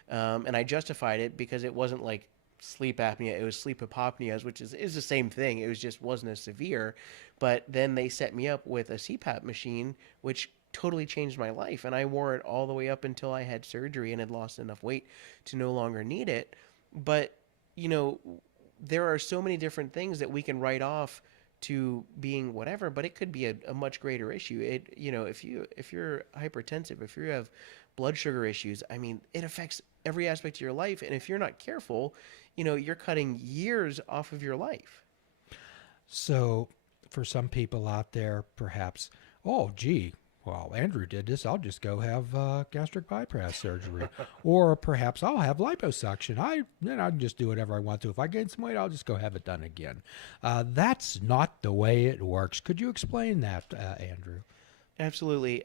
and I justified it because it wasn't like sleep apnea, it was sleep apnea, which is the same thing. It was just wasn't as severe. But then they set me up with a CPAP machine, which totally changed my life, and I wore it all the way up until I had surgery and had lost enough weight to no longer need it. But there are so many different things that we can write off to being whatever, but it could be a much greater issue. If you're hypertensive, if you have blood sugar issues, I mean, it affects every aspect of your life. And if you're not careful, you're cutting years off of your life. So for some people out there, perhaps, oh, gee, well, Andrew did this, I'll just go have gastric bypass surgery. Or perhaps I'll have liposuction. I can just do whatever I want to. If I gain some weight, I'll just go have it done again. That's not the way it works. Could you explain that, Andrew? Absolutely.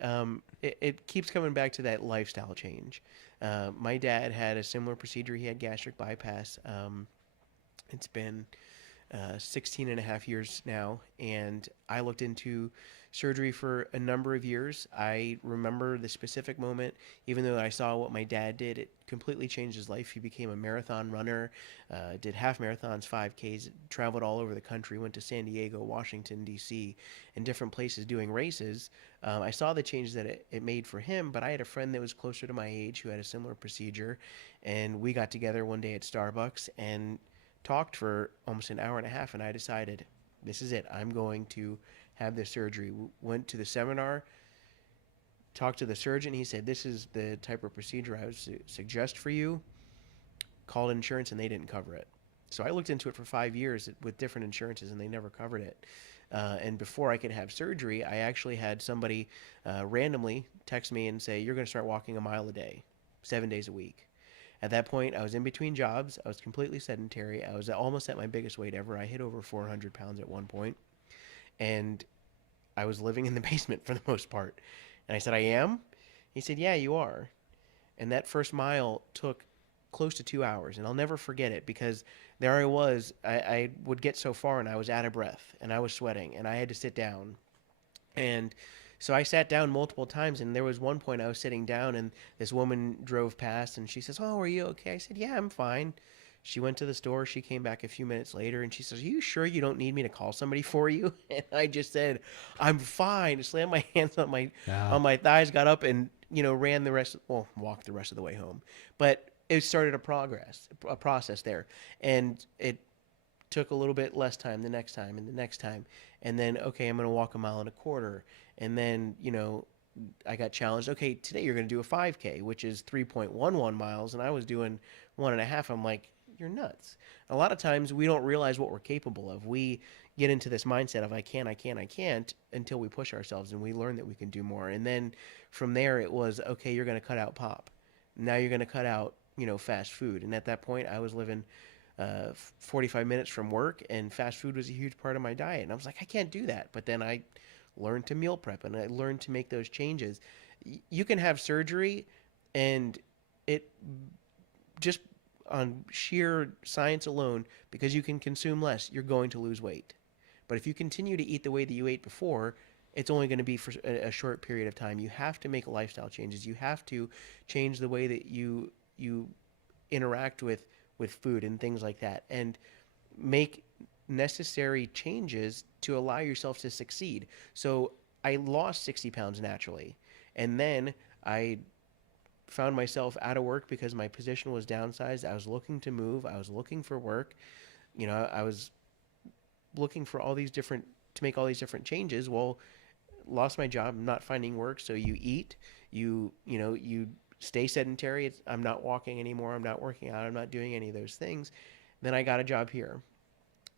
It keeps coming back to that lifestyle change. My dad had a similar procedure. He had gastric bypass. It's been 16 and a half years now, and I looked into surgery for a number of years. I remember the specific moment, even though I saw what my dad did, it completely changed his life. He became a marathon runner, did half marathons, 5Ks, traveled all over the country, went to San Diego, Washington, D.C., and different places doing races. I saw the changes that it made for him, but I had a friend that was closer to my age who had a similar procedure, and we got together one day at Starbucks and talked for almost an hour and a half, and I decided, this is it. I'm going to have this surgery. Went to the seminar, talked to the surgeon. He said, this is the type of procedure I would suggest for you. Called insurance, and they didn't cover it. So I looked into it for 5 years with different insurances, and they never covered it. And before I could have surgery, I actually had somebody randomly text me and say, you're going to start walking a mile a day, 7 days a week. At that point, I was in between jobs. I was completely sedentary. I was almost at my biggest weight ever. I hit over 400 pounds at one point, and I was living in the basement for the most part. And I said, I am? He said, yeah, you are. And that first mile took close to 2 hours, and I'll never forget it, because there I was. I would get so far, and I was out of breath, and I was sweating, and I had to sit down. And so I sat down multiple times, and there was one point I was sitting down, and this woman drove past, and she says, oh, are you okay? I said, yeah, I'm fine. She went to the store. She came back a few minutes later, and she says, are you sure you don't need me to call somebody for you? And I just said, I'm fine. Slammed my hands on my thighs, got up, and, ran walked the rest of the way home. But it started a process there. And it took a little bit less time the next time and the next time. And then, okay, I'm going to walk a mile and a quarter. And then, I got challenged. Okay, today you're going to do a 5K, which is 3.11 miles. And I was doing 1.5. I'm like, you're nuts. A lot of times we don't realize what we're capable of. We get into this mindset of I can't until we push ourselves and we learn that we can do more. And then from there it was, okay, you're going to cut out pop. Now you're going to cut out, fast food. And at that point I was living 45 minutes from work, and fast food was a huge part of my diet. And I was like, I can't do that. But then I learned to meal prep, and I learned to make those changes. You can have surgery, and it just on sheer science alone, because you can consume less, you're going to lose weight. But if you continue to eat the way that you ate before, it's only going to be for a short period of time. You have to make lifestyle changes. You have to change the way that you interact with food and things like that, and make necessary changes to allow yourself to succeed. So I lost 60 pounds naturally, and then I found myself out of work because my position was downsized. I was looking to move. I was looking for work. I was looking for to make all these different changes. Well, lost my job, not finding work. So you eat, you stay sedentary. I'm not walking anymore. I'm not working out. I'm not doing any of those things. Then I got a job here,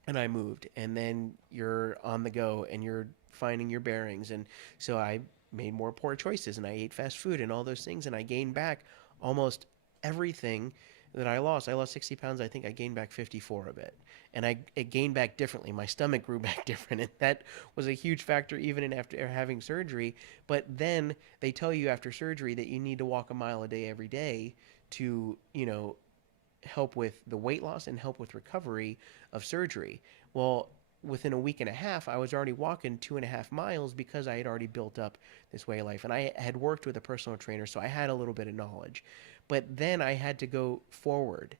and I moved, and then you're on the go and you're finding your bearings. And so I made more poor choices, and I ate fast food and all those things, and I gained back almost everything that I lost. I lost 60 pounds. I think I gained back 54 of it. And it gained back differently. My stomach grew back different. And that was a huge factor even after having surgery. But then they tell you after surgery that you need to walk a mile a day every day to, help with the weight loss and help with recovery of surgery. Well, within a week and a half, I was already walking 2.5 miles because I had already built up this way of life. And I had worked with a personal trainer, so I had a little bit of knowledge. But then I had to go forward,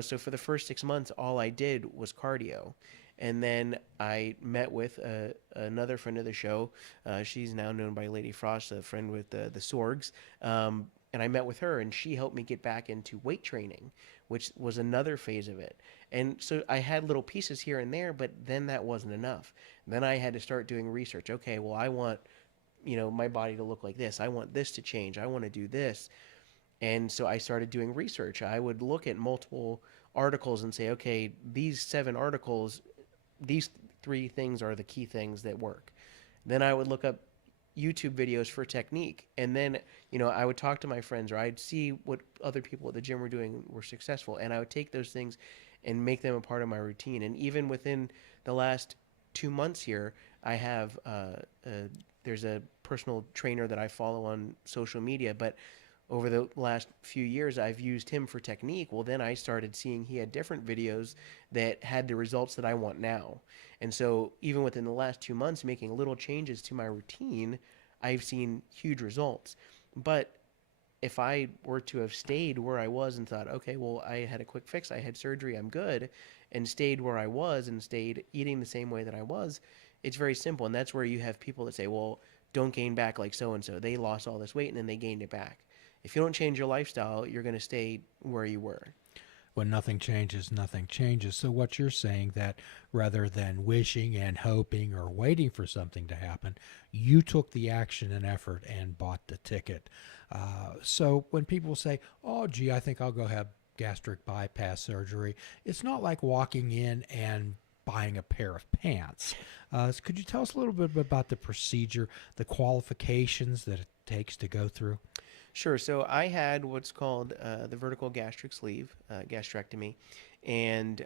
so for the first 6 months, all I did was cardio. And then I met with another friend of the show. She's now known by Lady Frost, a friend with the Sorgs. And I met with her, and she helped me get back into weight training, which was another phase of it. And so I had little pieces here and there, but then that wasn't enough. Then I had to start doing research. Okay, well, I want, my body to look like this. I want this to change. I want to do this. And so I started doing research. I would look at multiple articles and say, okay, these 7 articles, these 3 things are the key things that work. Then I would look up YouTube videos for technique. And then, I would talk to my friends, or I'd see what other people at the gym were doing were successful. And I would take those things and make them a part of my routine. And even within the last 2 months here, I have, there's a personal trainer that I follow on social media, but over the last few years, I've used him for technique. Well, then I started seeing he had different videos that had the results that I want now. And so, even within the last 2 months, making little changes to my routine, I've seen huge results. But if I were to have stayed where I was and thought, okay, well, I had a quick fix, I had surgery, I'm good, and stayed where I was and stayed eating the same way that I was, it's very simple. And that's where you have people that say, well, don't gain back like so and so. They lost all this weight and then they gained it back. If you don't change your lifestyle, you're going to stay where you were. When nothing changes, nothing changes. So what you're saying, that rather than wishing and hoping or waiting for something to happen, you took the action and effort and bought the ticket. So when people say, oh, gee, I think I'll go have gastric bypass surgery, it's not like walking in and buying a pair of pants. Could you tell us a little bit about the procedure, the qualifications that it takes to go through? Sure. So I had what's called the vertical gastric sleeve gastrectomy, and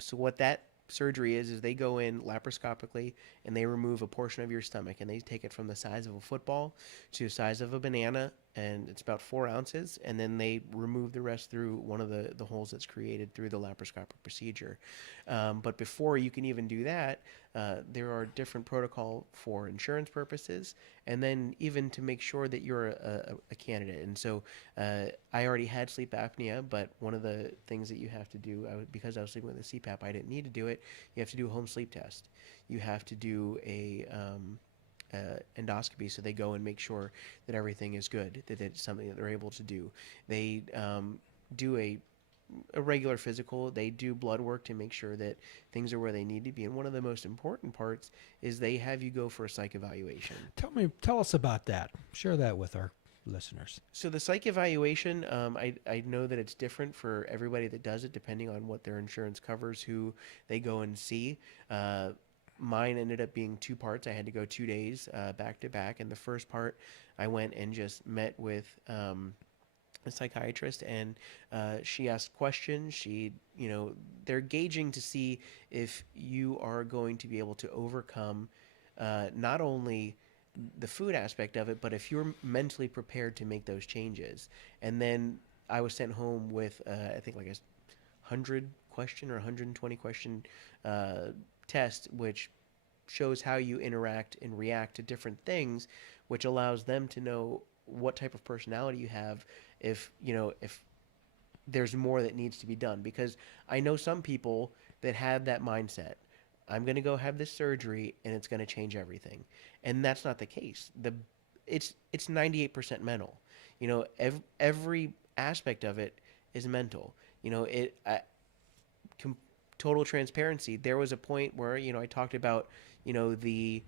so what that surgery is they go in laparoscopically and they remove a portion of your stomach, and they take it from the size of a football to the size of a banana, and it's about 4 ounces, and then they remove the rest through one of the holes that's created through the laparoscopic procedure. But before you can even do that, there are different protocol for insurance purposes, and then even to make sure that you're a candidate. And so I already had sleep apnea, but one of the things that you have to do, because I was sleeping with a CPAP, I didn't need to do it. You have to do a home sleep test. You have to do a endoscopy, so they go and make sure that everything is good, that it's something that they're able to do. They do a regular physical. They do blood work to make sure that things are where they need to be. And one of the most important parts is they have you go for a psych evaluation. Tell us about that. Share that with our listeners. So the psych evaluation, I know that it's different for everybody that does it, depending on what their insurance covers, who they go and see. Mine ended up being 2 parts. I had to go 2 days back to back. And the first part, I went and just met with a psychiatrist, and she asked questions. They're gauging to see if you are going to be able to overcome not only the food aspect of it, but if you're mentally prepared to make those changes. And then I was sent home with, I think like a 100 question or 120 question test, which shows how you interact and react to different things, which allows them to know what type of personality you have, if there's more that needs to be done. Because I know some people that have that mindset. I'm going to go have this surgery and it's going to change everything. And that's not the case. It's 98% mental. Every aspect of it is mental. Total transparency. There was a point where, I talked about, the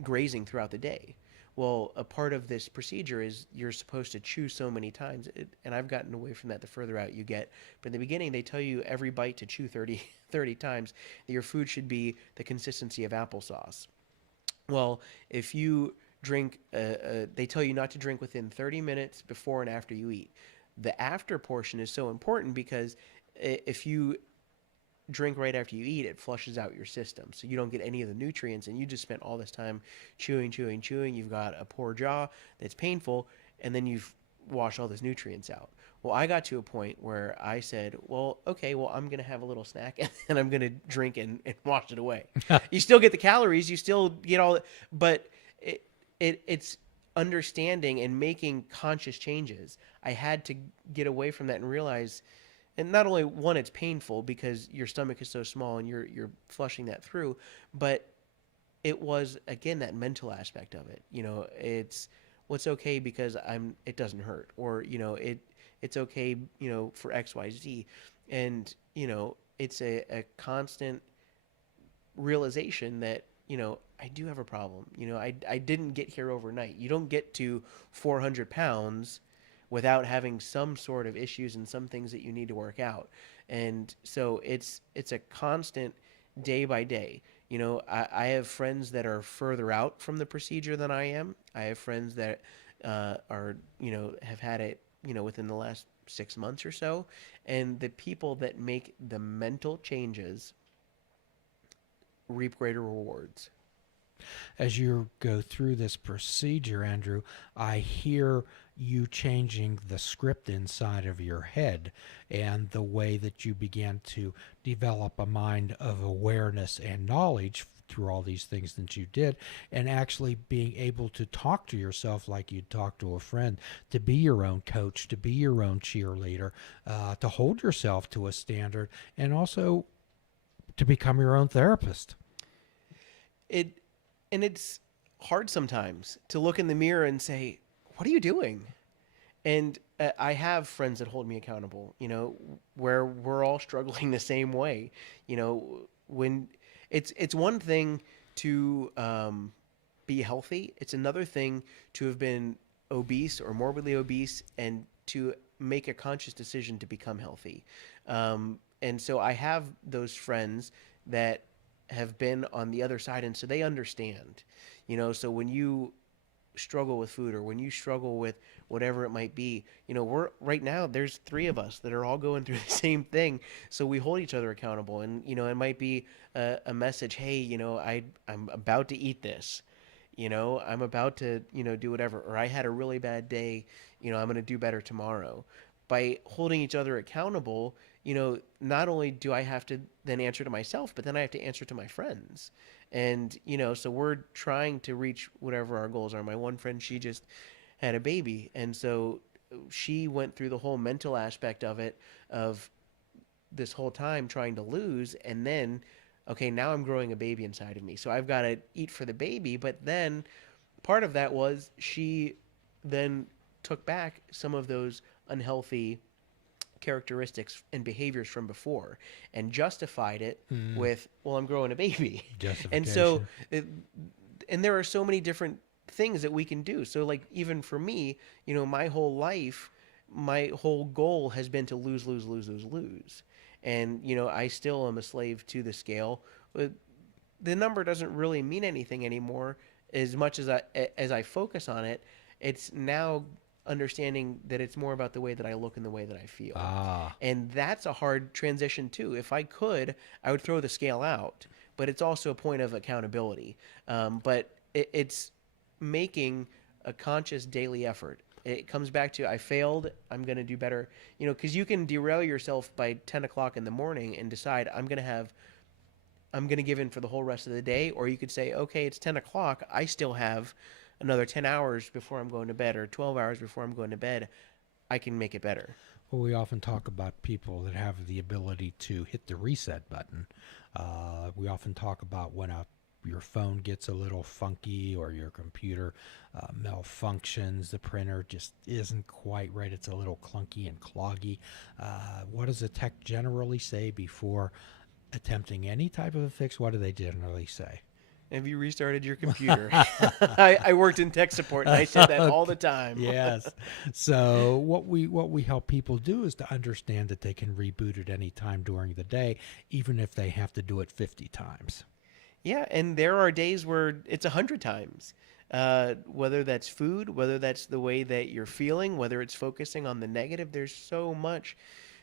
grazing throughout the day. Well, a part of this procedure is you're supposed to chew so many times, and I've gotten away from that the further out you get. But in the beginning, they tell you every bite to chew 30 times, that your food should be the consistency of applesauce. Well, if you drink, they tell you not to drink within 30 minutes before and after you eat. The after portion is so important because if you drink right after you eat, it flushes out your system, so you don't get any of the nutrients, and you just spent all this time chewing. You've got a poor jaw that's painful, and then you've washed all those nutrients out. Well, I got to a point where I said, well, okay, well, I'm going to have a little snack and I'm going to drink and wash it away. You still get the calories, you still get all, but it's understanding and making conscious changes. I had to get away from that and realize. And not only, one, it's painful because your stomach is so small and you're flushing that through, but it was, again, that mental aspect of it. It's what's okay because it doesn't hurt, or it's okay for XYZ, and it's a constant realization that I do have a problem. I didn't get here overnight. You don't get to 400 pounds without having some sort of issues and some things that you need to work out. And so it's a constant day by day. I have friends that are further out from the procedure than I am. I have friends that are, have had it, within the last 6 months or so. And the people that make the mental changes reap greater rewards. As you go through this procedure, Andrew, I hear you changing the script inside of your head and the way that you began to develop a mind of awareness and knowledge through all these things that you did, and actually being able to talk to yourself like you'd talk to a friend, to be your own coach, to be your own cheerleader, to hold yourself to a standard, and also to become your own therapist. It's hard sometimes to look in the mirror and say, "What are you doing?" And I have friends that hold me accountable, where we're all struggling the same way. When it's one thing to be healthy, it's another thing to have been obese or morbidly obese and to make a conscious decision to become healthy. And so I have those friends that have been on the other side, and so they understand. So when you struggle with food or when you struggle with whatever it might be, we're right now, there's three of us that are all going through the same thing, so we hold each other accountable. And it might be a message, hey, I'm about to eat this, I'm about to do whatever, or I had a really bad day, I'm going to do better tomorrow. By holding each other accountable, not only do I have to then answer to myself, but then I have to answer to my friends. And, so we're trying to reach whatever our goals are. My one friend, she just had a baby. And so she went through the whole mental aspect of it, of this whole time trying to lose. And then, okay, now I'm growing a baby inside of me. So I've got to eat for the baby. But then part of that was she then took back some of those unhealthy characteristics and behaviors from before and justified it with, well, I'm growing a baby. And so and there are so many different things that we can do. So like even for me, my whole life, my whole goal has been to lose. And I still am a slave to the scale. But the number doesn't really mean anything anymore. As much as I focus on it, it's now understanding that it's more about the way that I look and the way that I feel. And that's a hard transition too. If I could, I would throw the scale out, but it's also a point of accountability. But it's making a conscious daily effort. It comes back to, I failed, I'm going to do better. Because you can derail yourself by 10 o'clock in the morning and decide I'm going to give in for the whole rest of the day. Or you could say, okay, it's 10 o'clock. I still have another 10 hours before I'm going to bed, or 12 hours before I'm going to bed. I can make it better. Well, we often talk about people that have the ability to hit the reset button. We often talk about when your phone gets a little funky or your computer malfunctions, the printer just isn't quite right, it's a little clunky and cloggy. What does a tech generally say before attempting any type of a fix? What do they generally say? Have you restarted your computer? I worked in tech support, and I said that all the time. Yes. So what we help people do is to understand that they can reboot at any time during the day, even if they have to do it 50 times. Yeah, and there are days where it's 100 times. Whether that's food, whether that's the way that you're feeling, whether it's focusing on the negative, there's so much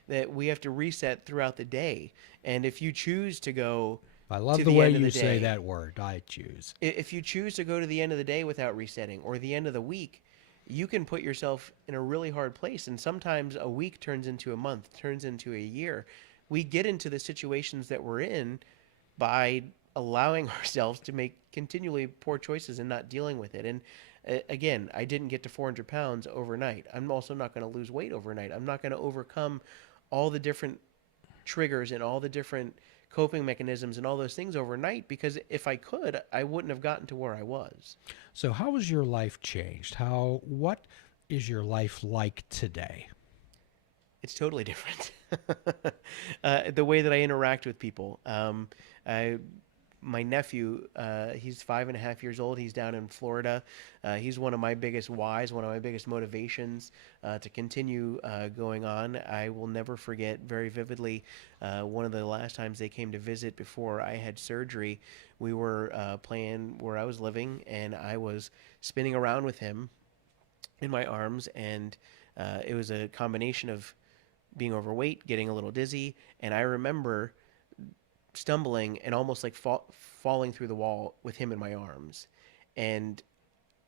that we have to reset throughout the day. And if you choose to go... I love the way you say that word, I choose. If you choose to go to the end of the day without resetting, or the end of the week, you can put yourself in a really hard place. And sometimes a week turns into a month, turns into a year. We get into the situations that we're in by allowing ourselves to make continually poor choices and not dealing with it. And again, I didn't get to 400 pounds overnight. I'm also not going to lose weight overnight. I'm not going to overcome all the different triggers and all the different coping mechanisms and all those things overnight, because if I could, I wouldn't have gotten to where I was. So how has your life changed? What is your life like today? It's totally different. The way that I interact with people. My nephew, he's 5.5 years old. He's down in Florida. He's one of my biggest whys, one of my biggest motivations to continue going on. I will never forget very vividly one of the last times they came to visit before I had surgery. We were playing where I was living, and I was spinning around with him in my arms, and it was a combination of being overweight, getting a little dizzy, and I remember stumbling and almost like falling through the wall with him in my arms. And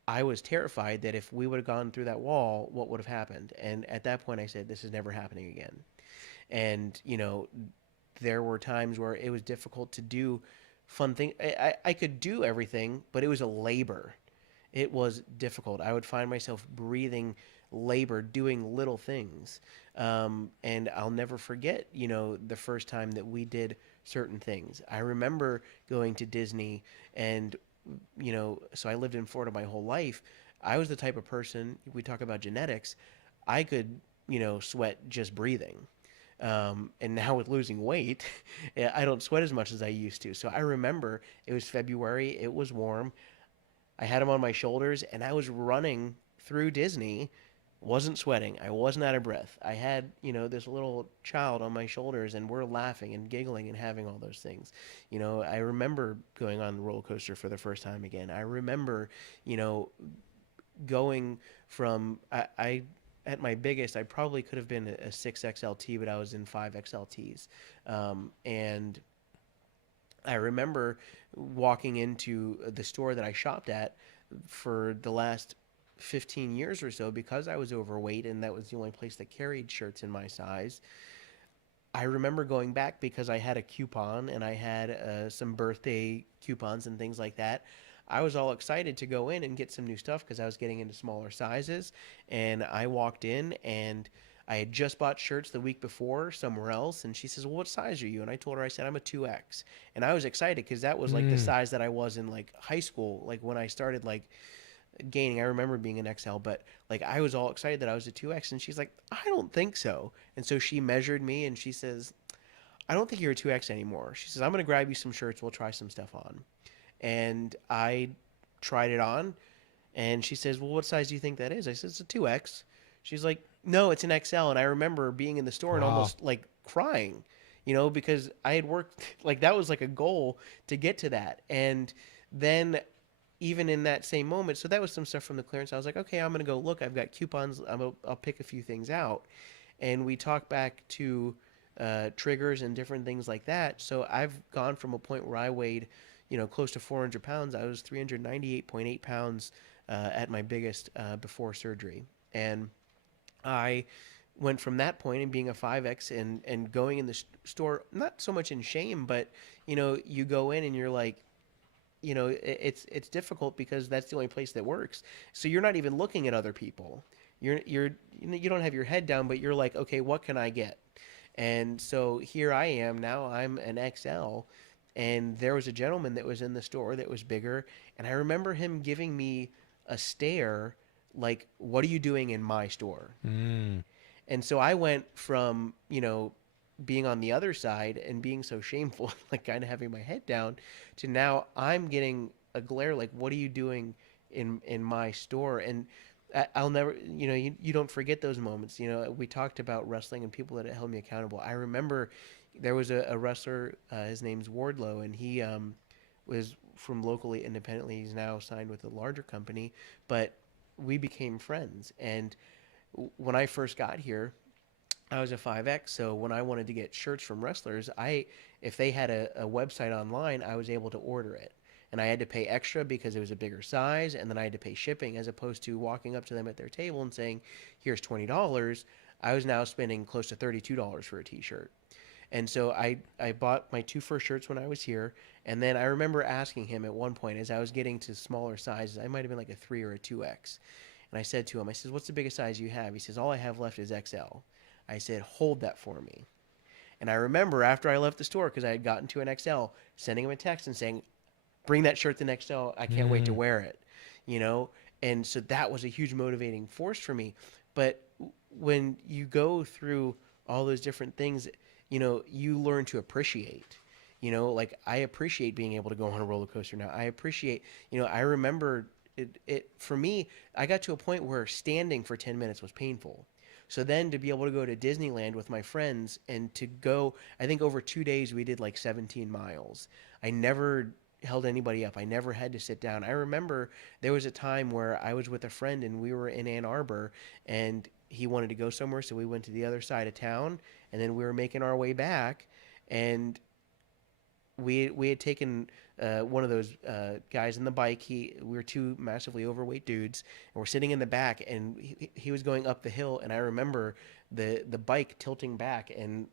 I was terrified that if we would have gone through that wall, what would have happened? And at that point, I said, this is never happening again. And, there were times where it was difficult to do fun things. I could do everything, but it was a labor. It was difficult. I would find myself breathing labor, doing little things. And I'll never forget, the first time that we did certain things. I remember going to Disney and, so I lived in Florida my whole life. I was the type of person, we talk about genetics, I could, sweat just breathing. And now with losing weight, I don't sweat as much as I used to. So I remember it was February, it was warm. I had them on my shoulders and I was running through Disney, wasn't sweating. I wasn't out of breath. I had, this little child on my shoulders and we're laughing and giggling and having all those things. I remember going on the roller coaster for the first time again. I remember, going from, I at my biggest, I probably could have been a 6XLT, but I was in 5XLTs. And I remember walking into the store that I shopped at for the last 15 years or so because I was overweight and that was the only place that carried shirts in my size. I remember going back because I had a coupon and I had some birthday coupons and things like that. I was all excited to go in and get some new stuff because I was getting into smaller sizes. And I walked in and I had just bought shirts the week before somewhere else. And she says, well, what size are you? And I told her, I said, I'm a 2X. And I was excited because that was like the size that I was in like high school. Like when I started like gaining, I remember being an XL, but like I was all excited that I was a 2X. And she's like, I don't think so. And so she measured me and she says, I don't think you're a 2X anymore. She says, I'm going to grab you some shirts. We'll try some stuff on. And I tried it on and she says, well, what size do you think that is? I said, it's a 2X. She's like, no, it's an XL. And I remember being in the store and almost like crying, because I had worked like that was like a goal to get to that. And then even in that same moment, so that was some stuff from the clearance. I was like, okay, I'm going to go look, I've got coupons. I'll pick a few things out. And we talked back to triggers and different things like that. So I've gone from a point where I weighed close to 400 pounds. I was 398.8 pounds at my biggest before surgery. And I went from that point and being a 5X and going in the store, not so much in shame, but, you go in and you're like, it's difficult because that's the only place that works. So you're not even looking at other people. You don't have your head down, but you're like, okay, what can I get? And so here I am now. I'm an XL. And there was a gentleman that was in the store that was bigger. And I remember him giving me a stare like, what are you doing in my store? And so I went from, being on the other side and being so shameful, like kind of having my head down, to now I'm getting a glare like, what are you doing in my store? And I'll never, you don't forget those moments. We talked about wrestling and people that held me accountable. I remember there was a wrestler, his name's Wardlow, and he was from locally independently. He's now signed with a larger company, but we became friends. And when I first got here, I was a 5X. So when I wanted to get shirts from wrestlers, if they had a website online, I was able to order it. And I had to pay extra because it was a bigger size, and then I had to pay shipping as opposed to walking up to them at their table and saying, here's $20. I was now spending close to $32 for a t-shirt. And so I bought my two first shirts when I was here. And then I remember asking him at one point, as I was getting to smaller sizes, I might have been like a 3 or a 2X. And I said to him, I said, what's the biggest size you have? He says, all I have left is XL. I said, hold that for me. And I remember after I left the store, because I had gotten to an XL, sending him a text and saying, bring that shirt to an XL. I can't wait to wear it. And so that was a huge motivating force for me. But when you go through all those different things, you learn to appreciate, like I appreciate being able to go on a roller coaster now. I appreciate, I remember it for me, I got to a point where standing for 10 minutes was painful. So then to be able to go to Disneyland with my friends and to go, I think over 2 days we did like 17 miles. I never held anybody up. I never had to sit down. I remember there was a time where I was with a friend and we were in Ann Arbor and he wanted to go somewhere. So we went to the other side of town and then we were making our way back and we had taken one of those guys in the bike. We were two massively overweight dudes, and we're sitting in the back, and he was going up the hill, and I remember the bike tilting back and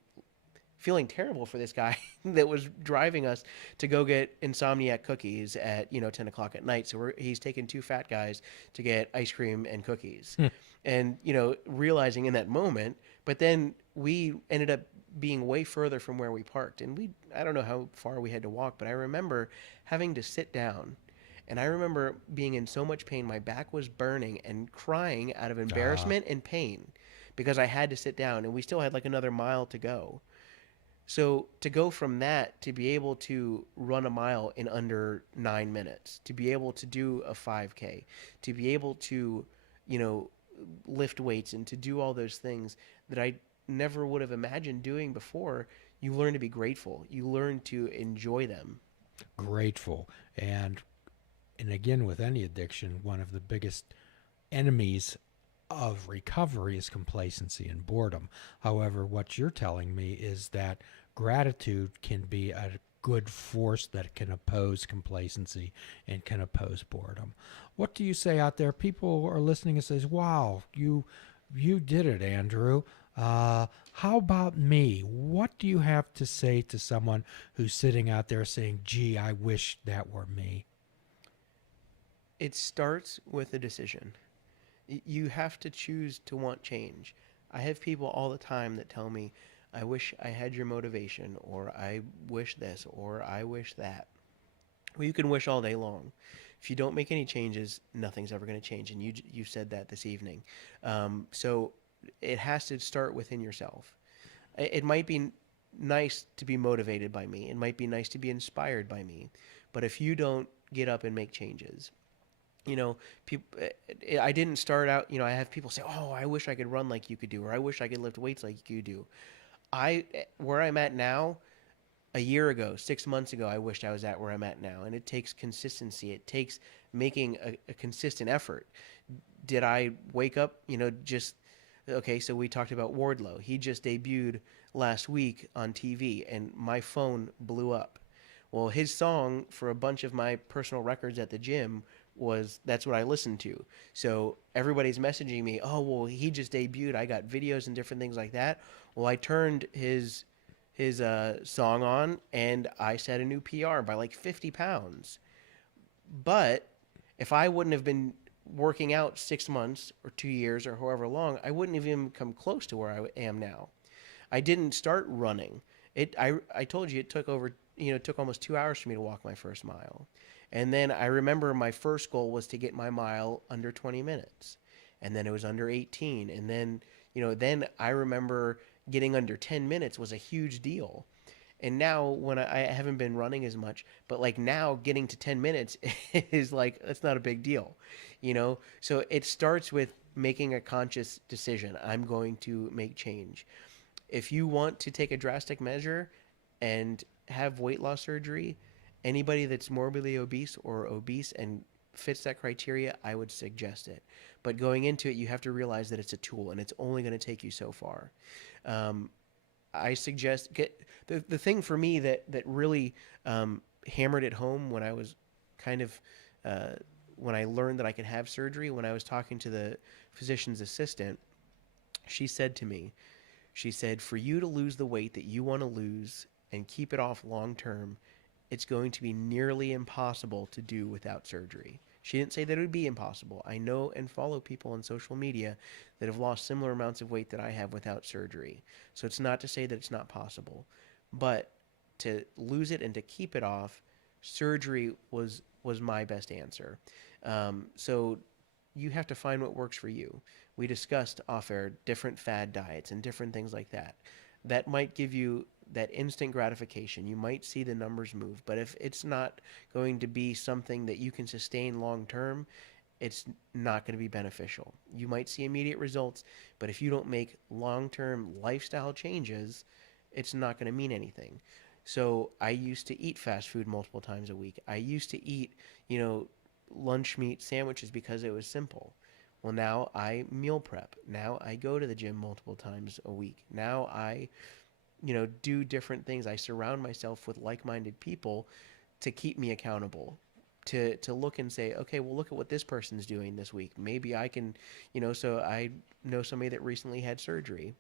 feeling terrible for this guy that was driving us to go get insomniac cookies at 10 o'clock at night. So he's taking two fat guys to get ice cream and cookies, and realizing in that moment. But then we ended up being way further from where we parked, and I don't know how far we had to walk, but I remember having to sit down. And I remember being in so much pain, my back was burning, and crying out of embarrassment and pain because I had to sit down, and we still had like another mile to go. So to go from that to be able to run a mile in under 9 minutes, to be able to do a 5K, to be able to, lift weights and to do all those things that I never would have imagined doing before, you learn to be grateful. You learn to enjoy them. Grateful. And again, with any addiction, one of the biggest enemies of recovery is complacency and boredom. However, what you're telling me is that gratitude can be a good force that can oppose complacency and can oppose boredom. What do you say out there? People are listening and says, "Wow, you did it, Andrew. How about me?" What do you have to say to someone who's sitting out there saying, "Gee, I wish that were me"? It starts with a decision. You have to choose to want change. I have people all the time that tell me, "I wish I had your motivation," or "I wish this," or "I wish that." Well, you can wish all day long. If you don't make any changes, nothing's ever going to change, and you said that this evening. So it has to start within yourself. It might be nice to be motivated by me. It might be nice to be inspired by me. But if you don't get up and make changes, people, I didn't start out, I have people say, "Oh, I wish I could run like you could do," or "I wish I could lift weights like you do." Where I'm at now, a year ago, 6 months ago, I wished I was at where I'm at now. And it takes consistency. It takes making a consistent effort. Did I wake up, okay, so we talked about Wardlow. He just debuted last week on TV, and my phone blew up. Well, his song for a bunch of my personal records at the gym that's what I listened to. So everybody's messaging me, "Oh, well, he just debuted. I got videos and different things like that." Well, I turned his song on, and I set a new PR by like 50 pounds. But if I wouldn't have been working out 6 months or 2 years or however long, I wouldn't have even come close to where I am now. I didn't start running. I told you it took took almost 2 hours for me to walk my first mile. And then I remember my first goal was to get my mile under 20 minutes. And then it was under 18. And then, then I remember getting under 10 minutes was a huge deal. And now when I haven't been running as much, but like now getting to 10 minutes is like, that's not a big deal, So it starts with making a conscious decision. I'm going to make change. If you want to take a drastic measure and have weight loss surgery, anybody that's morbidly obese or obese and fits that criteria, I would suggest it. But going into it, you have to realize that it's a tool, and it's only going to take you so far. I suggest the thing for me that really hammered it home when I was kind of when I learned that I could have surgery. When I was talking to the physician's assistant, she said to me, "For you to lose the weight that you want to lose and keep it off long term, it's going to be nearly impossible to do without surgery." She didn't say that it would be impossible. I know and follow people on social media that have lost similar amounts of weight that I have without surgery. So it's not to say that it's not possible. But to lose it and to keep it off, surgery was my best answer. So you have to find what works for you. We discussed off-air different fad diets and different things like that. That might give you that instant gratification. You might see the numbers move, but if it's not going to be something that you can sustain long term, it's not going to be beneficial. You might see immediate results, but if you don't make long-term lifestyle changes, it's not going to mean anything. So I used to eat fast food multiple times a week. I used to eat, lunch meat sandwiches because it was simple. Well, now I meal prep. Now I go to the gym multiple times a week. Now I do different things. I surround myself with like-minded people to keep me accountable. To look and say, okay, well, look at what this person's doing this week. Maybe I can, so I know somebody that recently had surgery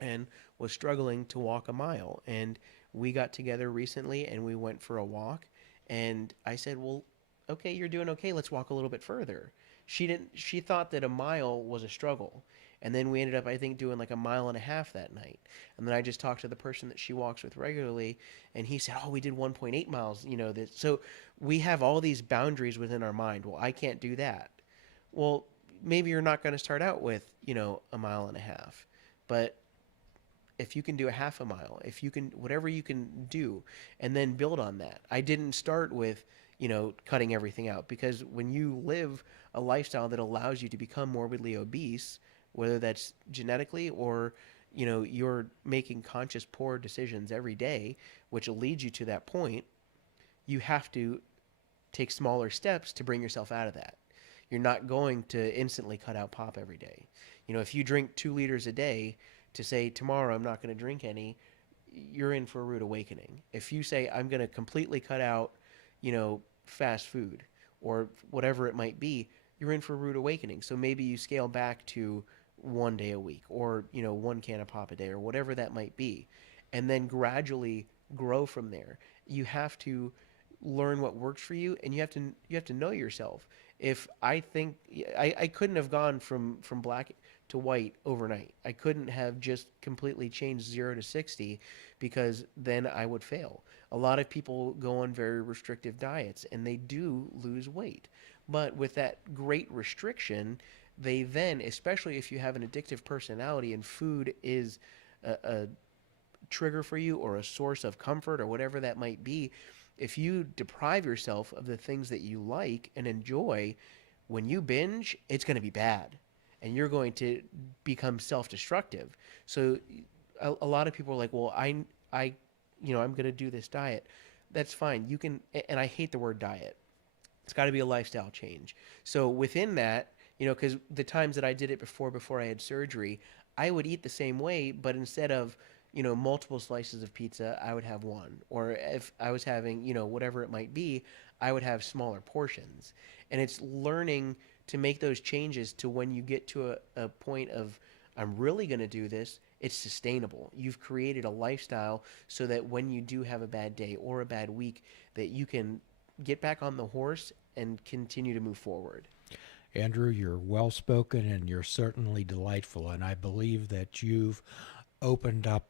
and was struggling to walk a mile. And we got together recently and we went for a walk. And I said, well, okay, you're doing okay. Let's walk a little bit further. She thought that a mile was a struggle. And then we ended up, I think, doing like a mile and a half that night. And then I just talked to the person that she walks with regularly, and he said, oh, we did 1.8 miles, So we have all these boundaries within our mind. Well, I can't do that. Well, maybe you're not going to start out with, a mile and a half. But if you can do a half a mile, if you can, whatever you can do, and then build on that. I didn't start with, cutting everything out, because when you live a lifestyle that allows you to become morbidly obese, whether that's genetically or, you're making conscious poor decisions every day, which will lead you to that point, you have to take smaller steps to bring yourself out of that. You're not going to instantly cut out pop every day. If you drink 2 liters a day to say, tomorrow I'm not going to drink any, you're in for a rude awakening. If you say, I'm going to completely cut out, fast food or whatever it might be, you're in for a rude awakening. So maybe you scale back to 1 day a week, or 1 can of pop a day, or whatever that might be, and then gradually grow from there. You have to learn what works for you, and you have to know yourself. If I think I couldn't have gone from black to white overnight. I couldn't have just completely changed 0 to 60, because then I would fail. A lot of people go on very restrictive diets and they do lose weight. But with that great restriction, they then, especially if you have an addictive personality and food is a trigger for you or a source of comfort or whatever that might be, if you deprive yourself of the things that you like and enjoy, when you binge, it's going to be bad and you're going to become self-destructive. So a lot of people are like, well, I'm going to do this diet. That's fine. You can, and I hate the word diet. It's got to be a lifestyle change. So within that, because the times that I did it before I had surgery, I would eat the same way, but instead of, multiple slices of pizza, I would have 1. Or if I was having, whatever it might be, I would have smaller portions. And it's learning to make those changes to when you get to a point of, I'm really going to do this, it's sustainable. You've created a lifestyle so that when you do have a bad day or a bad week, that you can get back on the horse and continue to move forward. Andrew, you're well-spoken and you're certainly delightful, and I believe that you've opened up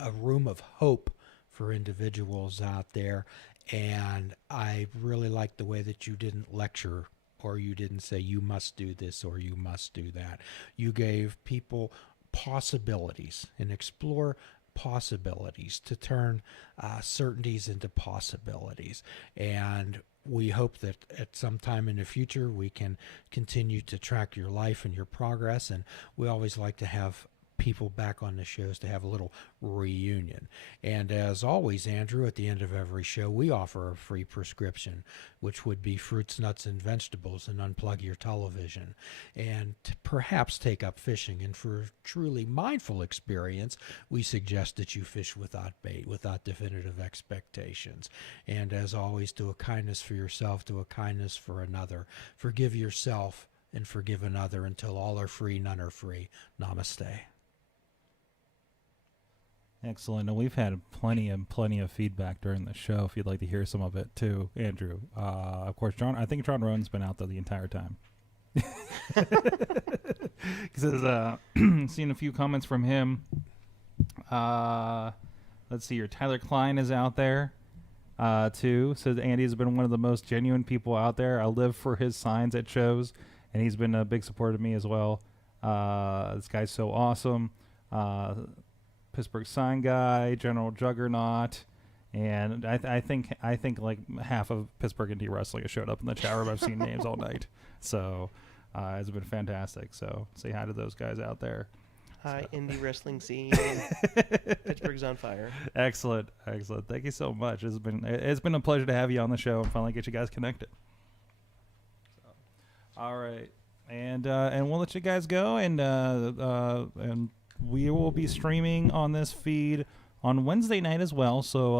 a room of hope for individuals out there, and I really like the way that you didn't lecture, or you didn't say you must do this or you must do that. You gave people possibilities and explore possibilities to turn certainties into possibilities. And we hope that at some time in the future we can continue to track your life and your progress. And we always like to have people back on the shows to have a little reunion. And as always, Andrew, at the end of every show, we offer a free prescription, which would be fruits, nuts, and vegetables, and unplug your television, and perhaps take up fishing. And for a truly mindful experience, we suggest that you fish without bait, without definitive expectations. And as always, do a kindness for yourself, do a kindness for another. Forgive yourself and forgive another. Until all are free, none are free. Namaste. Excellent. And we've had plenty of feedback during the show. If you'd like to hear some of it too, Andrew. Of course, I think John Rowan's been out there the entire time. He says, seen a few comments from him. Let's see here. Tyler Klein is out there too. Says Andy's been one of the most genuine people out there. I live for his signs at shows, and he's been a big supporter of me as well. This guy's so awesome. Pittsburgh sign guy, General Juggernaut, and I think like half of Pittsburgh Indie Wrestling has showed up in the chat room. I've seen names all night, so it's been fantastic. So say hi to those guys out there. Hi, so. Indie wrestling scene. Pittsburgh's on fire. Excellent. Thank you so much. It's been a pleasure to have you on the show and finally get you guys connected. So, all right, and we'll let you guys go, and we will be streaming on this feed on Wednesday night as well. So